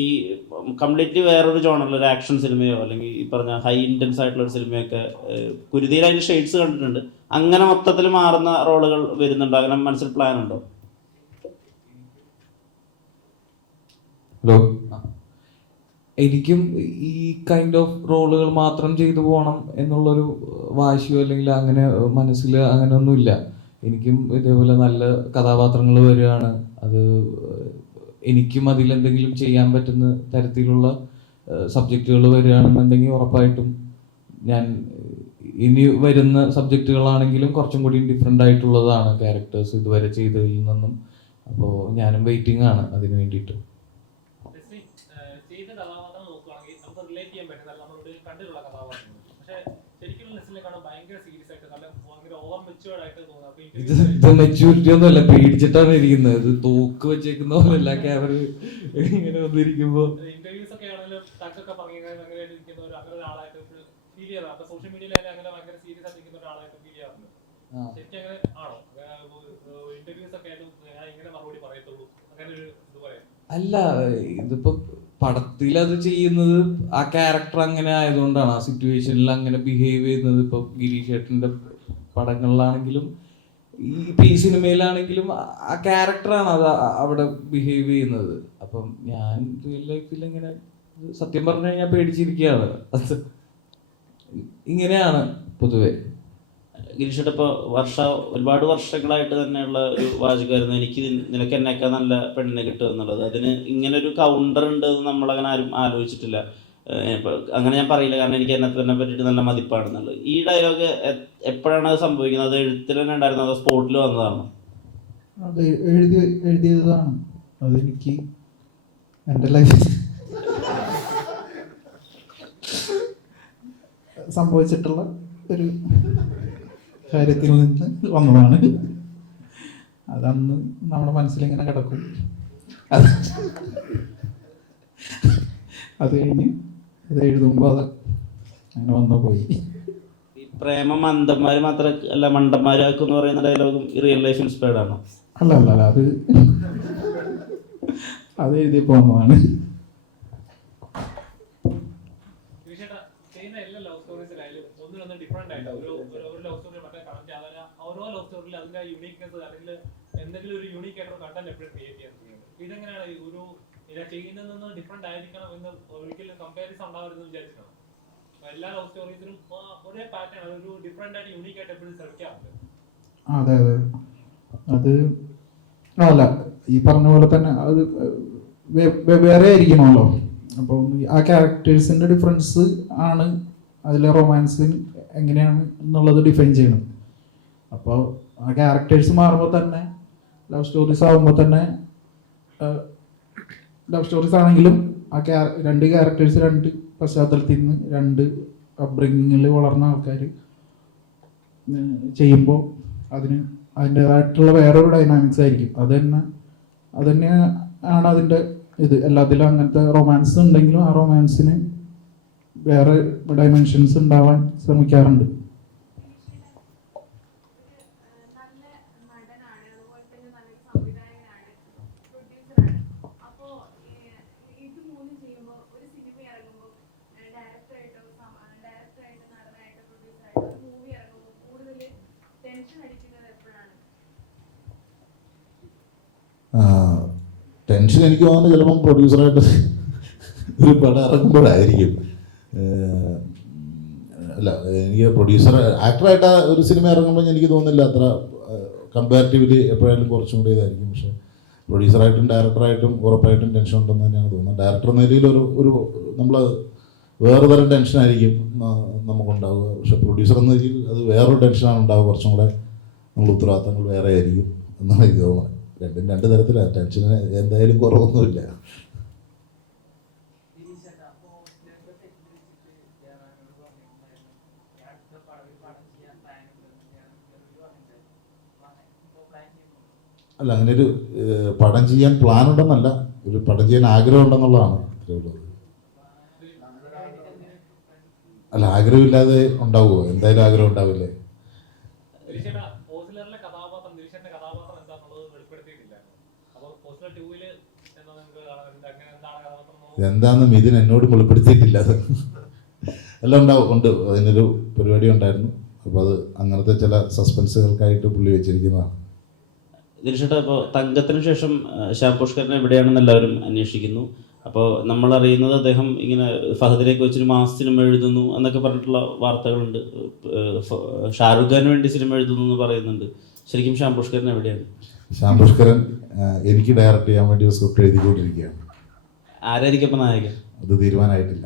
കംപ്ലീറ്റ്ലി വേറൊരു ജോണറിൽ ഒരു ആക്ഷൻ സിനിമയോ അല്ലെങ്കിൽ ഈ പറഞ്ഞ ഹൈ ഇൻറ്റൻസ് ആയിട്ടുള്ള ഒരു സിനിമയൊക്കെ കുരുതിയിൽ അതിൻ്റെ ഷെയ്ഡ്സ് കണ്ടിട്ടുണ്ട്. അങ്ങനെ മൊത്തത്തിൽ മാറുന്ന റോളുകൾ വരുന്നുണ്ടോ? അങ്ങനെ മനസ്സിൽ പ്ലാൻ ഉണ്ടോ? ഹലോ, എനിക്കും ഈ കൈൻഡ് ഓഫ് റോളുകൾ മാത്രം ചെയ്തു പോകണം എന്നുള്ളൊരു വാശിയോ അല്ലെങ്കിൽ അങ്ങനെ മനസ്സിൽ അങ്ങനെയൊന്നുമില്ല. എനിക്കും ഇതേപോലെ നല്ല കഥാപാത്രങ്ങൾ വരികയാണ്, അത് എനിക്കും അതിലെന്തെങ്കിലും ചെയ്യാൻ പറ്റുന്ന തരത്തിലുള്ള സബ്ജക്റ്റുകൾ വരികയാണെന്നുണ്ടെങ്കിൽ ഉറപ്പായിട്ടും ഞാൻ ഇനി വരുന്ന സബ്ജക്റ്റുകളാണെങ്കിലും കുറച്ചും കൂടി ഡിഫറെൻ്റ് ആയിട്ടുള്ളതാണ് ക്യാരക്ടേഴ്സ് ഇതുവരെ ചെയ്തതിൽ നിന്നും. അപ്പോൾ ഞാനും വെയിറ്റിംഗ് ആണ് അതിന് വേണ്ടിയിട്ട്. ചെയ്ത കഥാപാത്രം നോക്കുകയാണെങ്കിൽ നമുക്ക് റിലേറ്റ് ചെയ്യാൻ പറ്റുന്ന നമ്മളോട് കണ്ടിട്ടുള്ള കഥാപാത്രങ്ങൾ, പക്ഷേ ശരിക്കും നെസ്ലിനെ കാണാൻ ഭയങ്കര സീരിയസ് ആയിട്ട് നല്ല ഭയങ്കര ഓവർ മെച്ചുവേർഡ് ആയിട്ട് തോന്നുന്നു. ഇത് മെച്യൂരിറ്റി ഒന്നുമല്ല, പേടിച്ചിട്ടാണ് ഇരിക്കുന്നത്. ഇത് തോക്ക് വെച്ചേക്കുന്ന പോലെയല്ല, ക്യാമറ ഇങ്ങനെ വന്നിരിക്കുമ്പോൾ ഇന്റർവ്യൂസ് ഒക്കെ ആണെങ്കിലും ടച്ചൊക്കെ പറഞ്ഞു അങ്ങനെ ഇരിക്കുന്ന അങ്ങനെ ഒരാളായിട്ട് ഫീൽ ചെയ്യാറ്. അപ്പൊ സോഷ്യൽ മീഡിയയിലായാലും അങ്ങനെ ഭയങ്കര സീരിയസ് ആയിട്ട് ഇരിക്കുന്ന ഒരാളായിട്ട് ഫീൽ ചെയ്യാറുണ്ട്. ശരിക്കും അങ്ങനെ ആണോ? ഇന്റർവ്യൂസ് ഒക്കെ ആയാലും ഇങ്ങനെ മറുപടി പറയത്തുള്ളൂ, അങ്ങനെ ഒരു ഇത് പറയാം? അല്ല, ഇതിപ്പോ പടത്തിൽ അത് ചെയ്യുന്നത് ആ ക്യാരക്ടർ അങ്ങനെ ആയതുകൊണ്ടാണ്, ആ സിറ്റുവേഷനിൽ അങ്ങനെ ബിഹേവ് ചെയ്യുന്നത്. ഇപ്പൊ ഗിരീഷ് ഏട്ടൻ്റെ പടങ്ങളിലാണെങ്കിലും ഇപ്പൊ ഈ സിനിമയിലാണെങ്കിലും ആ ക്യാരക്ടറാണ് അത് അവിടെ ബിഹേവ് ചെയ്യുന്നത്. അപ്പം ഞാൻ റിയൽ ലൈഫിൽ ഇങ്ങനെ സത്യം പറഞ്ഞു കഴിഞ്ഞാൽ പേടിച്ചിരിക്കുകയാണ്. അത് ഇങ്ങനെയാണ് പൊതുവെ. ഗിരീഷേട്ട ഇപ്പോൾ ഒരുപാട് വർഷങ്ങളായിട്ട് തന്നെയുള്ള ഒരു വാചകമായിരുന്നു, എനിക്ക് നിനക്ക് എന്നേക്കാൾ നല്ല പെണ്ണിനെ കിട്ടുക എന്നുള്ളത്. അതിന് ഇങ്ങനൊരു കൗണ്ടർ ഉണ്ട് എന്ന് നമ്മളങ്ങനെ ആരും ആലോചിച്ചിട്ടില്ല. അങ്ങനെ ഞാൻ പറയില്ല, കാരണം എനിക്ക് എന്നെ തന്നെ പറ്റിയിട്ട് നല്ല മതിപ്പാണെന്നുള്ളത്. ഈ ഡയലോഗ് എപ്പോഴാണ് അത് സംഭവിക്കുന്നത്? അത് എഴുത്തിൽ തന്നെ ഉണ്ടായിരുന്നത്, അതോ സ്പോട്ടിൽ വന്നതാണോ? അത് എഴുതിയതാണ്. അതെനിക്ക് എൻ്റെ ലൈഫിൽ സംഭവിച്ചിട്ടുള്ള ഒരു കാര്യത്തിൽ നിന്ന് വന്നതാണ്. അതന്ന് നമ്മുടെ മനസ്സിലിങ്ങനെ കിടക്കും. അത് കഴിഞ്ഞ് അത് എഴുതുമ്പോൾ അത് അങ്ങനെ വന്നു പോയി. ഈ പ്രേമം മന്ദന്മാർ മാത്രം അല്ല മണ്ടന്മാരാക്കും എന്ന് പറയുന്ന ഡയലോഗും റിയൽ ലൈഫ് ഇൻസ്പയർഡ് ആണോ? അല്ല അത് എഴുതിയപ്പോൾ വന്നതാണ്. ചെയ്യുന്ന എല്ലാ ലവ് സ്റ്റോറീസിലായാലും ഒന്നിനൊന്നും ഡിഫറെന്റ് ആയിട്ട് ഒരു ലവ് സ്റ്റോറി മറ്റേ കണക്ട് ആവാൻ ഓരോ ലവ് സ്റ്റോറിയിൽ അതിന്റെ യൂണീക്നെസ് അല്ലെങ്കിൽ എന്തെങ്കിലും ഒരു യൂണീക്ക് ആയിട്ടുള്ള കണ്ടന്റ് എപ്പോഴും ക്രിയേറ്റ് ചെയ്യാൻ ചെയ്യുന്നത്. ഇതെങ്ങനെയാണ് ഒരു ചെയ്യുന്നതിൽ നിന്ന് ഡിഫറെന്റ് ആയിരിക്കണം എന്ന് ഒരിക്കലും കമ്പാരിസൺ ഉണ്ടാവരുതെന്ന് വിചാരിച്ചിട്ടാണ്? എല്ലാ ലവ് സ്റ്റോറീസിനും ഒരേ പാറ്റേൺ, ഒരു ഡിഫറെന്റ് ആയിട്ട് യൂണീക്ക് ആയിട്ട് എപ്പോഴും ശ്രമിക്കാറുണ്ട്. അതെ അത് അല്ല, ഈ പറഞ്ഞ പോലെ തന്നെ അത് വേറെ ആയിരിക്കണമല്ലോ. അപ്പം ആ ക്യാരക്ടേഴ്സിൻ്റെ ഡിഫറൻസ് ആണ് അതിലെ റൊമാൻസ് എങ്ങനെയാണ് എന്നുള്ളത് ഡിഫൈൻ ചെയ്യണം. അപ്പോൾ ആ ക്യാരക്ടേഴ്സ് മാറുമ്പോൾ തന്നെ ലവ് സ്റ്റോറീസ് ആകുമ്പോൾ തന്നെ ലവ് സ്റ്റോറീസ് ആണെങ്കിലും ആ രണ്ട് ക്യാരക്ടേഴ്സ് രണ്ട് പശ്ചാത്തലത്തിൽ നിന്ന് രണ്ട് അപ്ബ്രിങ്ങിങ്ങിൽ വളർന്ന ആൾക്കാർ ചെയ്യുമ്പോൾ അതിൻ്റെതായിട്ടുള്ള വേറൊരു ഡൈനാമിക്സ് ആയിരിക്കും. അത് തന്നെയാണ് അതിൻ്റെ ഇത്. എല്ലാത്തിലും അങ്ങനത്തെ റൊമാൻസ് ഉണ്ടെങ്കിലും ആ റൊമാൻസിന് വേറെ ഡൈമെൻഷൻസ് ഉണ്ടാവാൻ ശ്രമിക്കാറുണ്ട്. ടെൻഷൻ എനിക്ക് തോന്നുന്നത് ചിലപ്പം പ്രൊഡ്യൂസറായിട്ട് ഒരു പടം ഇറങ്ങുമ്പോഴായിരിക്കും. അല്ല, എനിക്ക് പ്രൊഡ്യൂസർ ആക്ടറായിട്ട് ഒരു സിനിമ ഇറങ്ങുമ്പോൾ എനിക്ക് തോന്നുന്നില്ല അത്ര കമ്പാരിറ്റീവ്ലി എപ്പോഴായാലും കുറച്ചും കൂടി ഇതായിരിക്കും. പക്ഷേ പ്രൊഡ്യൂസറായിട്ടും ഡയറക്ടറായിട്ടും ഉറപ്പായിട്ടും ടെൻഷൻ ഉണ്ടെന്ന് തന്നെയാണ് തോന്നുന്നത്. ഡയറക്ടർ എന്ന നിലയിൽ ഒരു നമ്മൾ വേറെ തരം ടെൻഷനായിരിക്കും നമുക്കുണ്ടാവുക. പക്ഷേ പ്രൊഡ്യൂസർ എന്ന രീതിയിൽ അത് വേറൊരു ടെൻഷനാണ് ഉണ്ടാവുക. കുറച്ചും കൂടെ നമ്മൾ ഉത്തരവാദിത്തങ്ങൾ വേറെ ആയിരിക്കും എന്നാണ് എനിക്ക് തോന്നുന്നത്. രണ്ടും രണ്ട് തരത്തിലാണ്. ടെൻഷന് എന്തായാലും കുറവൊന്നുമില്ല. അല്ല, അങ്ങനെ ഒരു പടം ചെയ്യാൻ പ്ലാൻ ഉണ്ടെന്നല്ല, ഒരു പടം ചെയ്യാൻ ആഗ്രഹം ഉണ്ടെന്നുള്ളതാണ് അത്രയുള്ളത്. അല്ല, ആഗ്രഹമില്ലാതെ ഉണ്ടാവുമോ? എന്തായാലും ആഗ്രഹം ഉണ്ടാവില്ലേ? എന്താണെന്ന് മിഥുൻ എന്നോട് വെളിപ്പെടുത്തിയിട്ടില്ല. അത് എല്ലാം ഉണ്ട്. അതിനൊരു പരിപാടി ഉണ്ടായിരുന്നു. അപ്പോൾ അത് അങ്ങനത്തെ ചില സസ്പെൻസുകൾക്കായിട്ട് പുള്ളി വെച്ചിരിക്കുന്നതാണ്. ദിനേശേട്ടാ, ഇപ്പോൾ തങ്കത്തിന് ശേഷം ശ്യാം പുഷ്കരൻ എവിടെയാണെന്ന് എല്ലാവരും അന്വേഷിക്കുന്നു. അപ്പോൾ നമ്മൾ അറിയുന്നത് അദ്ദേഹം ഇങ്ങനെ ഫഹദിലേക്ക് വെച്ചൊരു മാസ് സിനിമ എഴുതുന്നു എന്നൊക്കെ പറഞ്ഞിട്ടുള്ള വാർത്തകളുണ്ട്. ഷാറുഖ് ഖാന് വേണ്ടി സിനിമ എഴുതുന്നു എന്ന് പറയുന്നുണ്ട്. ശരിക്കും ശ്യാം പുഷ്കരൻ എവിടെയാണ്? ശ്യാം പുഷ്കരൻ എനിക്ക് ഡയറക്റ്റ് ചെയ്യാൻ വേണ്ടി ഒരു സ്ക്രിപ്റ്റ് എഴുതിക്കൊണ്ടിരിക്കുകയാണ്. ആരായിരിക്കും അപ്പം നായകൻ? അത് തീരുമാനമായിട്ടില്ല.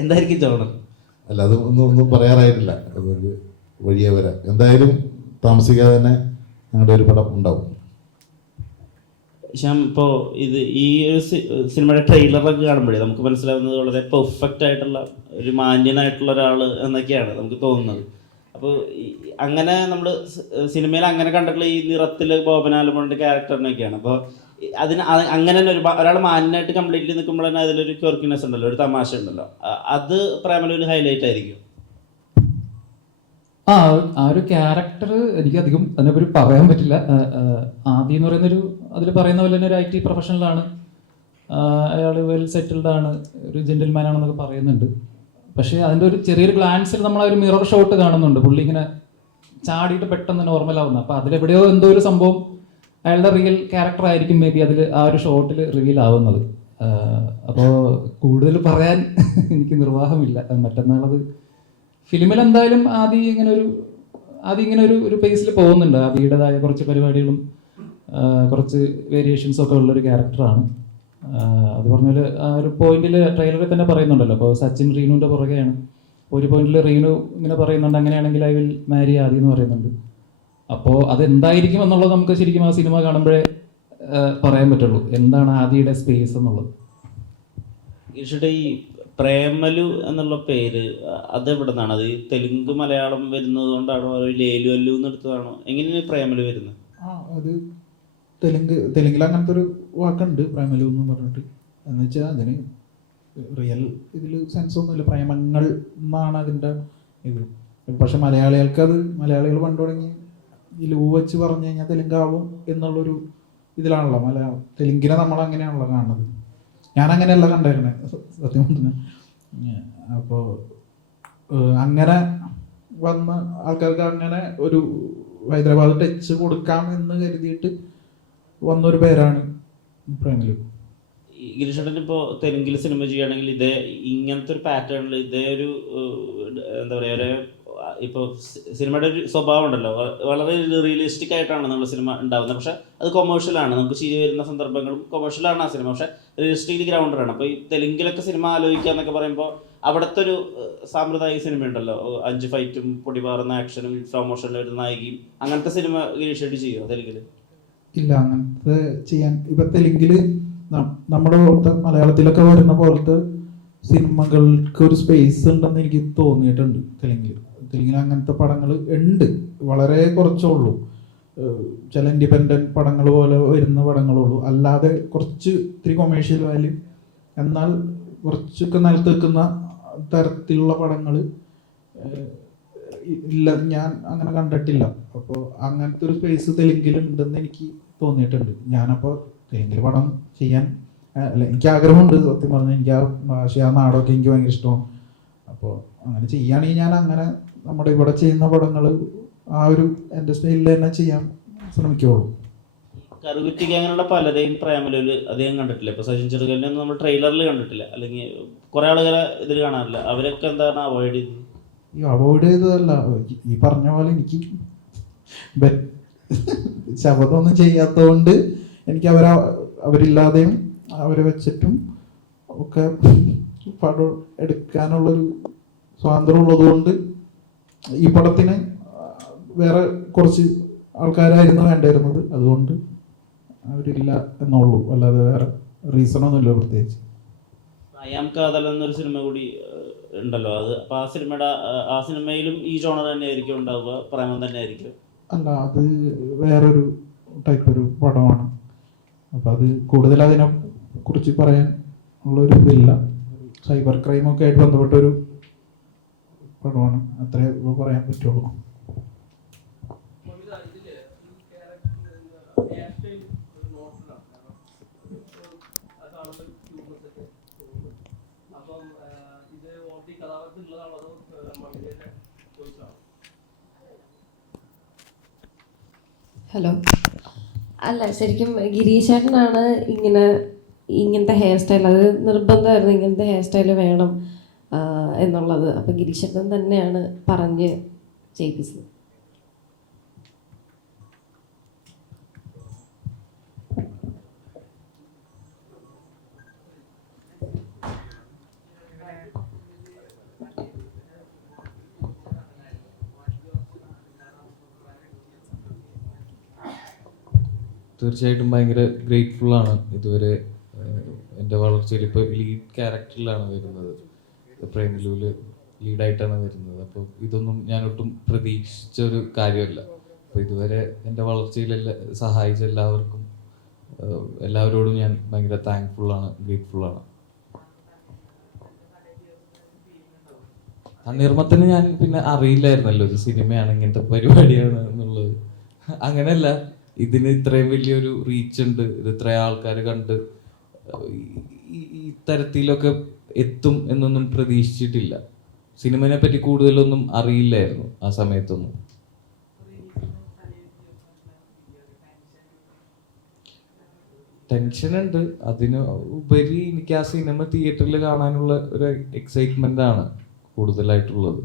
എന്തായിരിക്കും ജോണർ? അല്ല, അത് ഒന്നും പറയാറായിട്ടില്ല. അതൊരു വഴിയേ വരാം. എന്തായാലും താമസിക്കാതെ തന്നെ ഞങ്ങളുടെ ഒരു പടം ഉണ്ടാവും. ശ്യാം, ഇപ്പോൾ ഈ ഒരു സിനിമയുടെ ട്രെയിലറൊക്കെ കാണുമ്പോഴേ നമുക്ക് മനസ്സിലാവുന്നത് വളരെ പെർഫെക്റ്റ് ആയിട്ടുള്ള ഒരു മാന്യനായിട്ടുള്ള ഒരാൾ എന്നൊക്കെയാണ് നമുക്ക് തോന്നുന്നത്. അപ്പോൾ അങ്ങനെ നമ്മൾ സിനിമയിൽ അങ്ങനെ കണ്ടിട്ടുള്ള ഈ നിറത്തിൽ ബോബനാലമോണിൻ്റെ ക്യാരക്ടറിനൊക്കെയാണ്. അപ്പോൾ അങ്ങനെ തന്നെ ഒരാൾ മാന്യനായിട്ട് കംപ്ലീറ്റ്ലി നിൽക്കുമ്പോൾ തന്നെ അതിലൊരു ക്വർക്കിനെസ് ഉണ്ടല്ലോ, ഒരു തമാശ ഉണ്ടല്ലോ. അത് പ്രേമലൊരു ഹൈലൈറ്റ് ആയിരിക്കും. ആ ഒരു ക്യാരക്ടർ എനിക്ക് അധികം അതിനെപ്പറ്റി പറയാൻ പറ്റില്ല. ആദി എന്ന് പറയുന്നൊരു അതിൽ പറയുന്ന പോലെ തന്നെ ഒരു IT പ്രൊഫഷണലാണ്. അയാൾ വെൽ സെറ്റിൽഡ് ആണ്, ഒരു ജെന്റിൽമാൻ ആണെന്നൊക്കെ പറയുന്നുണ്ട്. പക്ഷേ അതിൻ്റെ ഒരു ചെറിയൊരു ഗ്ലാൻസിൽ നമ്മൾ ആ ഒരു മിറർ ഷോട്ട് കാണുന്നുണ്ട്. പുള്ളി ഇങ്ങനെ ചാടിയിട്ട് പെട്ടെന്ന് നോർമലാവുന്നത്. അപ്പോൾ അതിലെവിടെയോ എന്തോ ഒരു സംഭവം അയാളുടെ റിയൽ ക്യാരക്ടർ ആയിരിക്കും മേ ബി അതിൽ ആ ഒരു ഷോട്ടിൽ റിവീൽ ആവുന്നത്. അപ്പോൾ കൂടുതൽ പറയാൻ എനിക്ക് നിർവാഹമില്ല. മറ്റന്നാളത് ഫിലിമിൽ എന്തായാലും ആദ്യം ഇങ്ങനെ ഒരു പേസിൽ പോകുന്നുണ്ട്. ആദിയുടേതായ കുറച്ച് പരിപാടികളും കുറച്ച് വേരിയേഷൻസും ഒക്കെ ഉള്ളൊരു ക്യാരക്ടറാണ്. അത് പറഞ്ഞാൽ ആ ഒരു പോയിന്റിൽ ട്രെയിലറിൽ തന്നെ പറയുന്നുണ്ടല്ലോ. അപ്പോൾ സച്ചിൻ റീനുവിൻ്റെ പുറകെയാണ്. ഒരു പോയിന്റിൽ റീനു ഇങ്ങനെ പറയുന്നുണ്ട്, അങ്ങനെയാണെങ്കിൽ ഐ വിൽ മാരി ആദി എന്ന് പറയുന്നുണ്ട്. അപ്പോൾ അതെന്തായിരിക്കും എന്നുള്ളത് നമുക്ക് ശരിക്കും ആ സിനിമ കാണുമ്പോഴേ പറയാൻ പറ്റുള്ളൂ, എന്താണ് ആദിയുടെ സ്പേസ് എന്നുള്ളത്. ഈ പ്രേമലു എന്നുള്ള പേര് അത് എവിടെ നിന്നാണ്? അത് തെലുങ്ക് മലയാളം വരുന്നത് കൊണ്ടാണോ, അതോ ലേലു അല്ലു എന്ന് എടുത്തതാണോ? എങ്ങനെയാണ് പ്രേമലു വരുന്നത്? അത് തെലുങ്കിൽ അങ്ങനത്തെ ഒരു വാക്കുണ്ട്, പ്രേമലു എന്ന് പറഞ്ഞിട്ട്. എന്ന് വെച്ചാൽ അതിന് റിയൽ ഇതിൽ സെൻസ് ഒന്നുമില്ല. പ്രേമങ്ങൾ എന്നാണ് അതിൻ്റെ ഇത്. പക്ഷെ മലയാളികൾ പണ്ട് തുടങ്ങി ഈ ലൂ വെച്ച് പറഞ്ഞു കഴിഞ്ഞാൽ തെലുങ്കാവും എന്നുള്ളൊരു ഇതിലാണല്ലോ തെലുങ്കിനെ നമ്മൾ അങ്ങനെയാണല്ലോ കാണുന്നത്. ഞാൻ അങ്ങനെയല്ല കണ്ടേക്കണേ സത്യം പറഞ്ഞാൽ. അപ്പോൾ അങ്ങനെ വന്ന ആൾക്കാർക്ക് അങ്ങനെ ഒരു ഹൈദരാബാദ് ടച്ച് കൊടുക്കാം എന്ന് കരുതിയിട്ട് വന്നൊരു പേരാണ് പ്രേമലു. ഗിരീഷേട്ടൻ ഇപ്പോൾ തെലുങ്കിൽ സിനിമ ചെയ്യുകയാണെങ്കിൽ ഇങ്ങനത്തെ ഒരു പാറ്റേണിൽ ഇതേ ഒരു എന്താ പറയുക, ഒരു ഇപ്പോൾ സിനിമയുടെ ഒരു സ്വഭാവം ഉണ്ടല്ലോ, വളരെ റിയലിസ്റ്റിക് ആയിട്ടാണ് നമ്മൾ സിനിമ ഉണ്ടാകുന്നത്. പക്ഷേ അത് കൊമേഴ്ഷ്യലാണ്, നമുക്ക് ചിരി വരുന്ന സന്ദർഭങ്ങളും കൊമേഴ്ഷ്യലാണ് ആ സിനിമ, പക്ഷേ റിയലിസ്റ്റിക്കലി ഗ്രൗണ്ടഡാണ്. അപ്പോൾ ഈ തെലുങ്കിലൊക്കെ സിനിമ ആലോചിക്കുക എന്നൊക്കെ പറയുമ്പോൾ അവിടുത്തെ ഒരു സാമ്പ്രദായിക സിനിമ ഉണ്ടല്ലോ, 5 ഫൈറ്റും പൊടിപാറുന്ന ആക്ഷനും സ്ലോ മോഷനിൽ വരുന്ന നായികയും, അങ്ങനത്തെ സിനിമ ഗിരീഷേട്ടി ചെയ്യുമോ തെലുങ്കിൽ? ഇല്ല അങ്ങനത്തെ ചെയ്യാൻ ഇപ്പം തെലുങ്കിൽ നമ്മുടെ പോലത്തെ മലയാളത്തിലൊക്കെ വരുന്ന പോലത്തെ സിനിമകൾക്ക് ഒരു സ്പേസ് ഉണ്ടെന്ന് എനിക്ക് തോന്നിയിട്ടുണ്ട് തെലുങ്കിൽ അങ്ങനത്തെ പടങ്ങൾ ഉണ്ട്, വളരെ കുറച്ചേ ഉള്ളൂ. ചില ഇൻഡിപെൻഡൻറ്റ് പടങ്ങൾ പോലെ വരുന്ന പടങ്ങളുള്ളൂ, അല്ലാതെ കുറച്ച് ഇത്തിരി കൊമേഴ്ഷ്യൽ വാല്യൂ എന്നാൽ കുറച്ചൊക്കെ നിലത്ത് നിൽക്കുന്ന തരത്തിലുള്ള പടങ്ങൾ ഇല്ല, ഞാൻ അങ്ങനെ കണ്ടിട്ടില്ല. അപ്പോൾ അങ്ങനത്തെ ഒരു സ്പേസ് തെലുങ്കിൽ ഉണ്ടെന്ന് എനിക്ക് തോന്നിയിട്ടുണ്ട്. ഞാനപ്പോൾ തെലുങ്കിൽ പടം ചെയ്യാൻ അല്ല, എനിക്ക് ആഗ്രഹമുണ്ട് സത്യം പറഞ്ഞാൽ. എനിക്ക് ആ ഭാഷ, ആ നാടൊക്കെ എനിക്ക് ഭയങ്കര ഇഷ്ടമാണ്. അപ്പോൾ അങ്ങനെ ചെയ്യുകയാണെങ്കിൽ ഞാൻ അങ്ങനെ നമ്മുടെ ഇവിടെ ചെയ്യുന്ന പടങ്ങൾ ആ ഒരു എൻ്റെ സ്റ്റൈലിൽ തന്നെ ചെയ്യാൻ ശ്രമിക്കുകയുള്ളൂ. കറുകുറ്റിക്ക് അങ്ങനെയുള്ള പലരെയും പ്രേമലൂല് അധികം കണ്ടിട്ടില്ല. ഇപ്പോൾ സച്ചിൻ ചെറുകലിനെ നമ്മൾ ട്രെയിലറിൽ കണ്ടിട്ടില്ല, അല്ലെങ്കിൽ കുറേ ആളുകളെ ഇതിൽ കാണാറില്ല. അവരൊക്കെ എന്താണ് അവോയ്ഡ് ചെയ്തത്? ഈ അവോയ്ഡ് ചെയ്തതല്ല, ഈ പറഞ്ഞ പോലെ എനിക്ക് ശബ്ദമൊന്നും ചെയ്യാത്തതുകൊണ്ട് എനിക്ക് അവരില്ലാതെയും അവരെ വെച്ചിട്ടും ഒക്കെ പടം എടുക്കാനുള്ളൊരു സ്വാതന്ത്ര്യം ഉള്ളതുകൊണ്ട് ഈ പടത്തിന് വേറെ കുറച്ച് ആൾക്കാരായിരുന്നു വേണ്ടിയിരുന്നത്, അതുകൊണ്ട് അവരില്ല എന്നുള്ളൂ, അല്ലാതെ വേറെ റീസണൊന്നുമില്ല പ്രത്യേകിച്ച്. അയാം കാതൽ എന്നൊരു സിനിമ കൂടി ഉണ്ടല്ലോ, അത് അപ്പോൾ ആ സിനിമയിലും ഈ ജോണർ തന്നെ ആയിരിക്കും ഉണ്ടാവുക, പ്രേമം തന്നെ ആയിരിക്കും? അല്ല, അത് വേറൊരു ടൈപ്പ് ഒരു പടമാണ്. അപ്പം അത് കൂടുതൽ അതിനെ കുറിച്ച് പറയാൻ ഉള്ളൊരു ഇതില്ല. സൈബർ ക്രൈമൊക്കെ ആയിട്ട് ബന്ധപ്പെട്ടൊരു പടമാണ്, അത്രേ പറയാൻ പറ്റുള്ളൂ. ഹലോ. അല്ല, ശരിക്കും ഗിരീശേട്ടനാണ് ഇങ്ങനത്തെ ഹെയർ സ്റ്റൈൽ, അത് നിർബന്ധമായിരുന്നു ഇങ്ങനത്തെ ഹെയർ സ്റ്റൈൽ വേണം എന്നുള്ളത്. അപ്പം ഗിരീശേട്ടൻ തന്നെയാണ് പറഞ്ഞ് ചെയ്യിപ്പിച്ചത്. തീർച്ചയായിട്ടും ഭയങ്കര ഗ്രേറ്റ്ഫുള്ളാണ്. ഇതുവരെ എൻ്റെ വളർച്ചയിൽ ഇപ്പോൾ ലീഡ് ക്യാരക്ടറിലാണ് വരുന്നത്, പ്രേമലൂല് ലീഡായിട്ടാണ് വരുന്നത്. അപ്പോൾ ഇതൊന്നും ഞാനൊട്ടും പ്രതീക്ഷിച്ച ഒരു കാര്യമല്ല. അപ്പോൾ ഇതുവരെ എൻ്റെ വളർച്ചയിൽ സഹായിച്ച എല്ലാവരോടും ഞാൻ ഭയങ്കര താങ്ക്ഫുള്ളാണ്, ഗ്രേറ്റ്ഫുള്ളാണ്. തണ്ണീർമത്തന് ഞാൻ പിന്നെ അറിയില്ലായിരുന്നല്ലോ ഇത് സിനിമയാണ്, ഇങ്ങനത്തെ പരിപാടിയാണ് എന്നുള്ളത്. അങ്ങനെയല്ല, ഇതിന് ഇത്രയും വലിയൊരു റീച്ച് ഉണ്ട്, ഇത് ഇത്രയും ആൾക്കാർ കണ്ട് ഈ തരത്തിലൊക്കെ എത്തും എന്നൊന്നും പ്രതീക്ഷിച്ചിട്ടില്ല. സിനിമയെ പറ്റി കൂടുതലൊന്നും അറിയില്ലായിരുന്നു ആ സമയത്തൊന്നും. ടെൻഷനുണ്ട്, അതിന് ഉപരി എനിക്ക് ആ സിനിമ തിയേറ്ററിൽ കാണാനുള്ള ഒരു എക്സൈറ്റ്മെന്റ് ആണ് കൂടുതലായിട്ടുള്ളത്.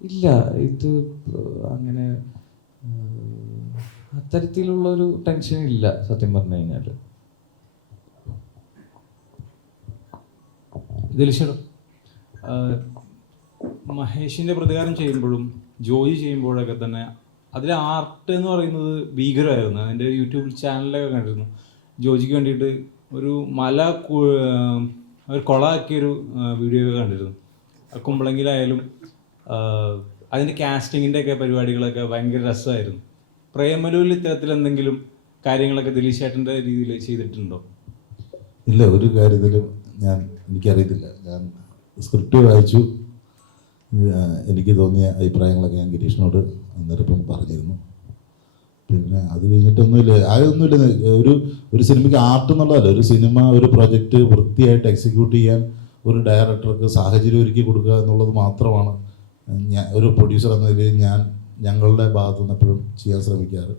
ഇല്ല, ഇത് അങ്ങനെ അത്തരത്തിലുള്ളൊരു ടെൻഷൻ ഇല്ല സത്യം പറഞ്ഞു കഴിഞ്ഞാൽ. ദിൽഷർ, മഹേഷിൻ്റെ പ്രതികാരം ചെയ്യുമ്പോഴും ജോയി ചെയ്യുമ്പോഴൊക്കെ തന്നെ അതിലെ ആർട്ട് എന്ന് പറയുന്നത് ഭീകരമായിരുന്നു. അതിൻ്റെ യൂട്യൂബ് ചാനലിലൊക്കെ കണ്ടിരുന്നു. ജോജിക്ക് വേണ്ടിയിട്ട് ഒരു ഒരു കൊളാക്കിയൊരു വീഡിയോ ഒക്കെ കണ്ടിരുന്നു. കുമ്പളങ്കിലായാലും അതിൻ്റെ കാസ്റ്റിങ്ങിൻ്റെ ഒക്കെ പരിപാടികളൊക്കെ ഭയങ്കര രസമായിരുന്നു. പ്രേമലൂരിൽ ഇത്തരത്തിൽ എന്തെങ്കിലും കാര്യങ്ങളൊക്കെ ദിലീഷ് ചേട്ടൻ്റെ രീതിയിൽ ചെയ്തിട്ടുണ്ടോ? ഇല്ല, ഒരു കാര്യത്തിലും എനിക്കറിയത്തില്ല. ഞാൻ സ്ക്രിപ്റ്റ് വായിച്ചു, എനിക്ക് തോന്നിയ അഭിപ്രായങ്ങളൊക്കെ ഞാൻ ഗിരീഷിനോട് അന്നേരം പറഞ്ഞിരുന്നു. പിന്നെ അത് കഴിഞ്ഞിട്ടൊന്നുമില്ല, അതൊന്നുമില്ല. ഒരു സിനിമയ്ക്ക് ആർട്ട് എന്നുള്ളതല്ല, ഒരു സിനിമ, ഒരു പ്രൊജക്റ്റ് വൃത്തിയായിട്ട് എക്സിക്യൂട്ട് ചെയ്യാൻ ഒരു ഡയറക്ടർക്ക് സാഹചര്യം ഒരുക്കി കൊടുക്കുക എന്നുള്ളത് മാത്രമാണ് ഒരു പ്രൊഡ്യൂസർ എന്ന നിലയിൽ ഞങ്ങളുടെ ഭാഗത്തു നിന്ന് എപ്പോഴും ചെയ്യാൻ ശ്രമിക്കാറ്.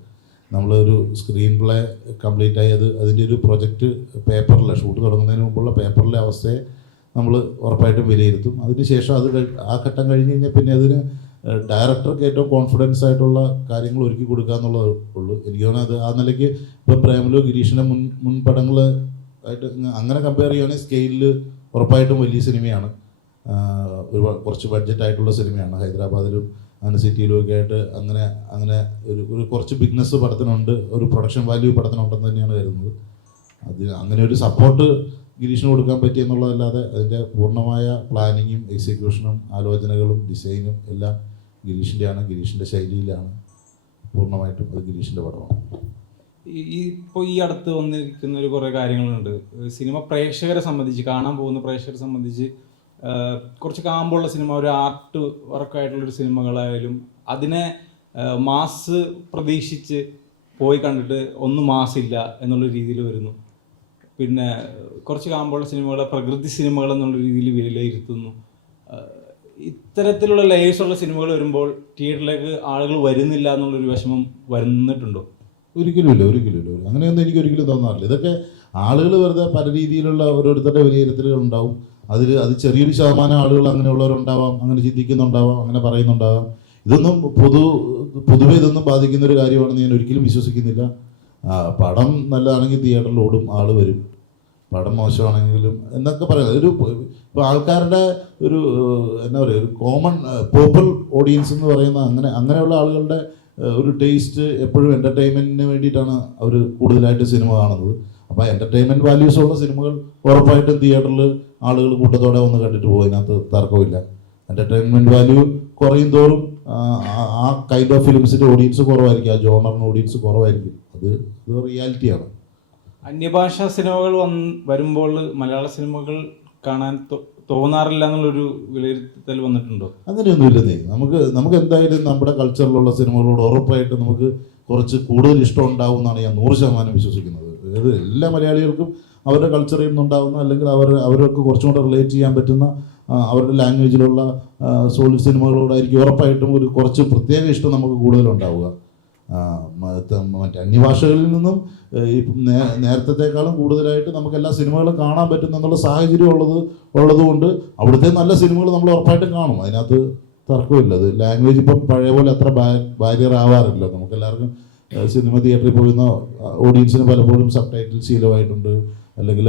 നമ്മളൊരു സ്ക്രീൻ പ്ലേ കംപ്ലീറ്റ് ആയി അതിൻ്റെ ഒരു പ്രൊജക്റ്റ് പേപ്പറിൽ ഷൂട്ട് തുടങ്ങുന്നതിന് മുമ്പുള്ള പേപ്പറിലെ അവസ്ഥയെ നമ്മൾ ഉറപ്പായിട്ടും വിലയിരുത്തും. അതിനുശേഷം ആ ഘട്ടം കഴിഞ്ഞ് കഴിഞ്ഞാൽ പിന്നെ അതിന് ഡയറക്ടർക്ക് ഏറ്റവും കോൺഫിഡൻസ് ആയിട്ടുള്ള കാര്യങ്ങൾ ഒരുക്കി കൊടുക്കുക എന്നുള്ളതേ ഉള്ളൂ. എനിക്ക് തോന്നുന്നത് ആ നിലയ്ക്ക് ഇപ്പം പ്രേമലു ഗിരീഷിൻ്റെ മുൻ പടങ്ങൾ ആയിട്ട് അങ്ങനെ കമ്പയർ ചെയ്യുകയാണെങ്കിൽ സ്കെയിലിൽ ഉറപ്പായിട്ടും വലിയ സിനിമയാണ്, കുറച്ച് ബഡ്ജറ്റായിട്ടുള്ള സിനിമയാണ്. ഹൈദരാബാദിലും അങ്ങനെ സിറ്റിയിലും ഒക്കെ ആയിട്ട് അങ്ങനെ അങ്ങനെ ഒരു കുറച്ച് ബിഗ്നസ് പടത്തിനുണ്ട്, ഒരു പ്രൊഡക്ഷൻ വാല്യൂ പടത്തിനുണ്ടെന്ന് തന്നെയാണ് കരുതുന്നത്. അങ്ങനെ ഒരു സപ്പോർട്ട് ഗിരീഷിന് കൊടുക്കാൻ പറ്റിയെന്നുള്ളതല്ലാതെ അതിൻ്റെ പൂർണ്ണമായ പ്ലാനിങ്ങും എക്സിക്യൂഷനും ആലോചനകളും ഡിസൈനും എല്ലാം ഗിരീഷിൻ്റെയാണ്, ഗിരീഷിൻ്റെ ശൈലിയിലാണ്. പൂർണ്ണമായിട്ടും അത് ഗിരീഷിൻ്റെ പടമാണ്. ഇപ്പോൾ ഈ അടുത്ത് വന്നിരിക്കുന്ന ഒരു കുറേ കാര്യങ്ങളുണ്ട്. സിനിമ പ്രേക്ഷകരെ സംബന്ധിച്ച്, കാണാൻ പോകുന്ന പ്രേക്ഷകരെ സംബന്ധിച്ച് കുറച്ച് കാമ്പുള്ള സിനിമ, ഒരു ആർട്ട് വർക്കായിട്ടുള്ളൊരു സിനിമകളായാലും അതിനെ മാസ് പ്രതീക്ഷിച്ച് പോയി കണ്ടിട്ട് ഒന്നും മാസില്ല എന്നുള്ള രീതിയിൽ വരുന്നു. പിന്നെ കുറച്ച് കാമ്പുള്ള സിനിമകളെ പ്രകൃതി സിനിമകൾ എന്നുള്ള രീതിയിൽ വിലയിരുത്തുന്നു. ഇത്തരത്തിലുള്ള ലേയേഴ്സുള്ള സിനിമകൾ വരുമ്പോൾ തിയേറ്ററിലേക്ക് ആളുകൾ വരുന്നില്ല എന്നുള്ളൊരു വിഷമം വരുന്നിട്ടുണ്ടോ? ഒരിക്കലുമില്ല. അങ്ങനെയൊന്നും എനിക്ക് ഒരിക്കലും തോന്നാറില്ല. ഇതൊക്കെ ആളുകൾ വെറുതെ പല രീതിയിലുള്ള ഓരോരുത്തരുടെ വിലയിരുത്തലുകൾ ഉണ്ടാവും. അത് ചെറിയൊരു ശതമാനം ആളുകൾ അങ്ങനെയുള്ളവരുണ്ടാവാം, അങ്ങനെ ചിന്തിക്കുന്നുണ്ടാവാം, അങ്ങനെ പറയുന്നുണ്ടാവാം. ഇതൊന്നും പൊതുവെ ഇതൊന്നും ബാധിക്കുന്ന ഒരു കാര്യമാണെന്ന് ഞാൻ ഒരിക്കലും വിശ്വസിക്കുന്നില്ല. പടം നല്ലതാണെങ്കിൽ തിയേറ്ററിൽ ഓടും, ആൾ വരും. പടം മോശമാണെങ്കിലും എന്നൊക്കെ പറയാം. ഇപ്പോൾ ആൾക്കാരുടെ ഒരു എന്താ പറയുക, ഒരു കോമൺ പോപ്പുലർ ഓഡിയൻസ് എന്ന് പറയുന്ന അങ്ങനെയുള്ള ആളുകളുടെ ഒരു ടേസ്റ്റ് എപ്പോഴും എൻ്റർടൈൻമെൻറ്റിന് വേണ്ടിയിട്ടാണ് അവർ കൂടുതലായിട്ട് സിനിമ കാണുന്നത്. അപ്പോൾ എൻ്റർടൈൻമെൻറ്റ് വാല്യൂസ് ഉള്ള സിനിമകൾ ഉറപ്പായിട്ടും തിയേറ്ററിൽ ആളുകൾ കൂട്ടത്തോടെ വന്ന് കണ്ടിട്ട് പോകും, അതിനകത്ത് തർക്കമില്ല. എൻ്റർടൈൻമെൻറ്റ് വാല്യൂ കുറയും തോറും ആ കൈൻഡ് ഓഫ് ഫിലിംസിൻ്റെ ഓഡിയൻസ് കുറവായിരിക്കും, ആ ജോണറിന് ഓഡിയൻസ് കുറവായിരിക്കും. അത് റിയാലിറ്റിയാണ്. അന്യഭാഷാ സിനിമകൾ വരുമ്പോൾ മലയാള സിനിമകൾ കാണാൻ തോന്നാറില്ല എന്നുള്ളൊരു വിലയിരുത്തൽ വന്നിട്ടുണ്ടോ? അങ്ങനെയൊന്നുമില്ലെന്നേ. നമുക്ക് എന്തായാലും നമ്മുടെ കൾച്ചറിലുള്ള സിനിമകളോട് ഉറപ്പായിട്ട് നമുക്ക് കുറച്ച് കൂടുതൽ ഇഷ്ടം ഉണ്ടാവും എന്നാണ് ഞാൻ 100% വിശ്വസിക്കുന്നത്. അതായത് എല്ലാ മലയാളികൾക്കും അവരുടെ കൾച്ചറിൽ നിന്നുണ്ടാകുന്ന, അല്ലെങ്കിൽ അവർക്ക് കുറച്ചും കൂടെ റിലേറ്റ് ചെയ്യാൻ പറ്റുന്ന അവരുടെ ലാംഗ്വേജിലുള്ള സോളിഡ് സിനിമകളോടായിരിക്കും ഉറപ്പായിട്ടും ഒരു കുറച്ച് പ്രത്യേക ഇഷ്ടം നമുക്ക് കൂടുതലുണ്ടാവുക. മറ്റ് അന്യഭാഷകളിൽ നിന്നും നേരത്തേക്കാളും കൂടുതലായിട്ട് നമുക്ക് എല്ലാ സിനിമകളും കാണാൻ പറ്റുന്ന എന്നുള്ള സാഹചര്യം ഉള്ളതുകൊണ്ട് അവിടുത്തെ നല്ല സിനിമകൾ നമ്മൾ ഉറപ്പായിട്ടും കാണും. അതിനകത്ത് തർക്കമില്ല. അത് ലാംഗ്വേജ് ഇപ്പം പഴയ പോലെ അത്ര ബാരിയർ ആവാറില്ല. നമുക്കെല്ലാവർക്കും സിനിമ തിയേറ്ററിൽ പോകുന്ന ഓഡിയൻസിന് പലപ്പോഴും സബ് ടൈറ്റിൽ ശീലമായിട്ടുണ്ട്, അല്ലെങ്കിൽ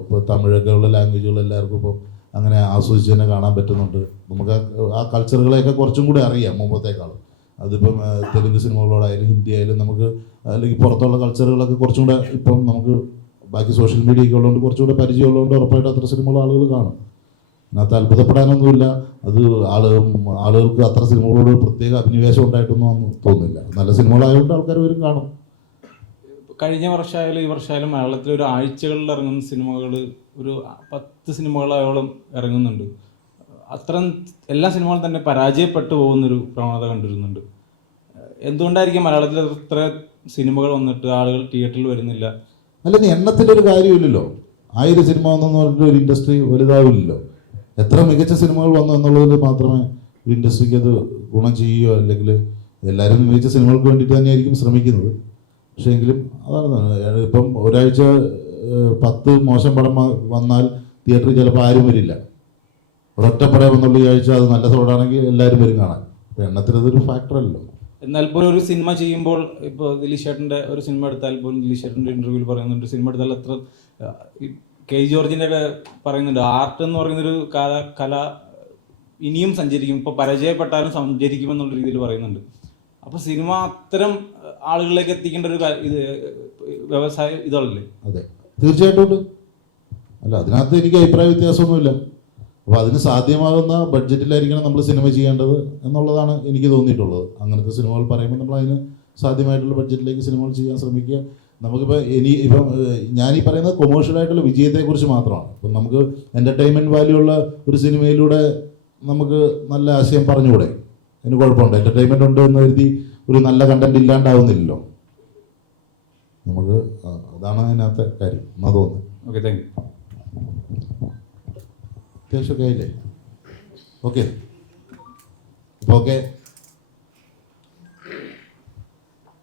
ഇപ്പോൾ തമിഴൊക്കെ ഉള്ള ലാംഗ്വേജുകൾ എല്ലാവർക്കും ഇപ്പം അങ്ങനെ ആസ്വദിച്ച് തന്നെ കാണാൻ പറ്റുന്നുണ്ട്. നമുക്ക് ആ കൾച്ചറുകളെയൊക്കെ കുറച്ചും കൂടി അറിയാം മുമ്പത്തേക്കാളും. അതിപ്പം തെലുങ്ക് സിനിമകളോടായാലും ഹിന്ദി ആയാലും നമുക്ക്, അല്ലെങ്കിൽ പുറത്തുള്ള കൾച്ചറുകളൊക്കെ കുറച്ചും കൂടെ ഇപ്പം നമുക്ക് ബാക്കി സോഷ്യൽ മീഡിയയൊക്കെ ഉള്ളതുകൊണ്ട് കുറച്ചുകൂടെ പരിചയമുള്ളതുകൊണ്ട് ഉറപ്പായിട്ട് അത്ര സിനിമകൾ ആളുകൾ കാണും. അതിനകത്ത് അത്ഭുതപ്പെടാനൊന്നുമില്ല. അത് ആളുകൾക്ക് അത്ര സിനിമകളോട് പ്രത്യേക അഭിനിവേശം ഉണ്ടായിട്ടൊന്നും തോന്നുന്നില്ല. നല്ല സിനിമകളായതുകൊണ്ട് ആൾക്കാർ വരും, കാണും. കഴിഞ്ഞ വർഷമായാലും ഈ വർഷമായാലും മലയാളത്തിൽ ഒരു ആഴ്ചകളിൽ ഇറങ്ങുന്ന സിനിമകൾ ഒരു 10 സിനിമകളോളം ഇറങ്ങുന്നുണ്ട്. അത്തരം എല്ലാ സിനിമകളും തന്നെ പരാജയപ്പെട്ടു പോകുന്നൊരു പ്രവണത കണ്ടിരുന്നുണ്ട്. എന്തുകൊണ്ടായിരിക്കും മലയാളത്തിൽ ഇത്ര സിനിമകൾ വന്നിട്ട് ആളുകൾ തിയേറ്ററിൽ വരുന്നില്ല? അല്ലെങ്കിൽ എണ്ണത്തിലൊരു കാര്യമില്ലല്ലോ. 1000 സിനിമ വന്നെന്ന് പറഞ്ഞിട്ട് ഒരു ഇൻഡസ്ട്രി വലുതാവില്ലല്ലോ. എത്ര മികച്ച സിനിമകൾ വന്നു എന്നുള്ളതിൽ മാത്രമേ ഒരു ഇൻഡസ്ട്രിക്ക് അത് ഗുണം ചെയ്യുകയോ, അല്ലെങ്കിൽ എല്ലാവരും മികച്ച സിനിമകൾക്ക് വേണ്ടിയിട്ട് തന്നെയായിരിക്കും ശ്രമിക്കുന്നത്. പക്ഷേ എങ്കിലും അതാണ്, ഇപ്പം ഒരാഴ്ച 10 മോശം പടം വന്നാൽ തിയേറ്ററിൽ ചിലപ്പോൾ ആരും വരില്ല. ഒരൊറ്റപ്പടം വന്നുള്ള ഈ ആഴ്ച അത് നല്ല സോഡാണെങ്കിൽ എല്ലാവരും വരും കാണാൻ. അപ്പോൾ എണ്ണത്തിലതൊരു ഫാക്ടറല്ലോ. എന്നാൽ പോലും ഒരു സിനിമ ചെയ്യുമ്പോൾ, ഇപ്പോൾ ദിലീഷ് ചേട്ടൻ്റെ ഒരു സിനിമ എടുത്താൽ പോലും ദിലീഷ് ചേട്ടൻ്റെ ഇൻ്റർവ്യൂവിൽ പറയുന്നുണ്ട്, സിനിമ എടുത്താൽ അത്ര കെ ജോർജിൻ്റെ ഒക്കെ പറയുന്നുണ്ട്, ആർട്ട് എന്ന് പറയുന്നൊരു കല ഇനിയും സഞ്ചരിക്കും, ഇപ്പോൾ പരാജയപ്പെട്ടാലും സഞ്ചരിക്കുമെന്നുള്ള രീതിയിൽ പറയുന്നുണ്ട്. അപ്പോൾ സിനിമ അത്തരം ആളുകളിലേക്ക് എത്തിക്കേണ്ട ഒരു വ്യവസായം ഇതല്ലേ? അതെ, തീർച്ചയായിട്ടും ഉണ്ട്. അല്ല, അതിനകത്ത് എനിക്ക് അഭിപ്രായ വ്യത്യാസമൊന്നുമില്ല. അപ്പോൾ അതിന് സാധ്യമാകുന്ന ബഡ്ജറ്റിലായിരിക്കണം നമ്മൾ സിനിമ ചെയ്യേണ്ടത് എന്നുള്ളതാണ് എനിക്ക് തോന്നിയിട്ടുള്ളത്. അങ്ങനത്തെ സിനിമകൾ പറയുമ്പോൾ നമ്മൾ അതിന് സാധ്യമായിട്ടുള്ള ബഡ്ജറ്റിലേക്ക് സിനിമകൾ ചെയ്യാൻ ശ്രമിക്കുക. നമുക്കിപ്പോൾ ഇപ്പം ഞാനീ പറയുന്നത് കൊമേഴ്ഷ്യലായിട്ടുള്ള വിജയത്തെക്കുറിച്ച് മാത്രമാണ്. ഇപ്പം നമുക്ക് എൻ്റർടൈൻമെൻറ്റ് വാല്യൂ ഉള്ള ഒരു സിനിമയിലൂടെ നമുക്ക് നല്ല ആശയം പറഞ്ഞുകൂടെ? അതിന് കുഴപ്പമുണ്ട്. എൻ്റർടൈൻമെൻറ്റ് ഉണ്ട് എന്ന് കരുതി ഒരു നല്ല കണ്ടന്റ് ഇല്ലാണ്ടാവുന്നില്ലല്ലോ. നമുക്ക് അതാണ് അതിനകത്തെ കാര്യം എന്നാ തോന്നുന്നത്. Okay, thank you. അത്യാവശ്യമൊക്കെ ആയില്ലേ? ഓക്കെ, അപ്പോൾ ഓക്കെ.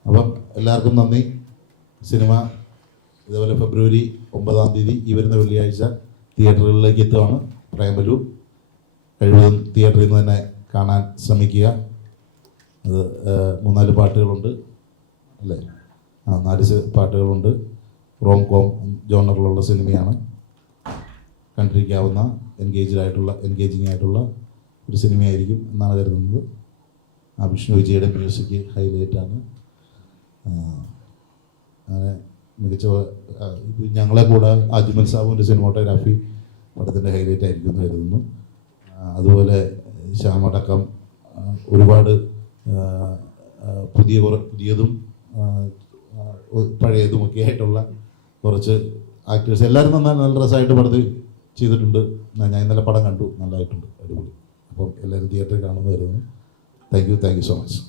അപ്പം എല്ലാവർക്കും നന്ദി. സിനിമ ഇതേപോലെ ഫെബ്രുവരി 9-ാം തീയതി ഈ വരുന്ന വെള്ളിയാഴ്ച തിയേറ്ററുകളിലേക്ക് എത്തുകയാണ്. പ്രേമലു കഴിവതും തിയേറ്ററിൽ നിന്ന് തന്നെ കാണാൻ ശ്രമിക്കുക. അത് 3-4 പാട്ടുകളുണ്ട് അല്ലേ? 4 പാട്ടുകളുണ്ട്. റോം കോം ജോണറിലുള്ള സിനിമയാണ്. കണ്ടിരിക്കാവുന്ന എൻഗേജിങ് ആയിട്ടുള്ള ഒരു സിനിമയായിരിക്കും എന്നാണ് കരുതുന്നത്. ആ വിഷ്ണു വിജയുടെ മ്യൂസിക് ഹൈലൈറ്റാണ്. അങ്ങനെ മികച്ച ഞങ്ങളെ കൂടെ അജ്മൽ സാബുവിൻ്റെ സിനിമാറ്റോഗ്രാഫി പടത്തിൻ്റെ ഹൈലൈറ്റ് ആയിരിക്കും എന്ന് കരുതുന്നു. അതുപോലെ ശ്യാമടക്കം ഒരുപാട് പുതിയതും പഴയതുമൊക്കെ ആയിട്ടുള്ള കുറച്ച് ആക്ടേഴ്സ് എല്ലാവരും നല്ല രസമായിട്ട് പടത്തിൽ ചെയ്തിട്ടുണ്ട്. ഞാൻ ഇന്നലെ പടം കണ്ടു, നല്ലതായിട്ടുണ്ട്, അടിപൊളി. അപ്പം എല്ലാവരും തിയേറ്ററിൽ കാണുന്നു വരുന്നു. Thank you so much.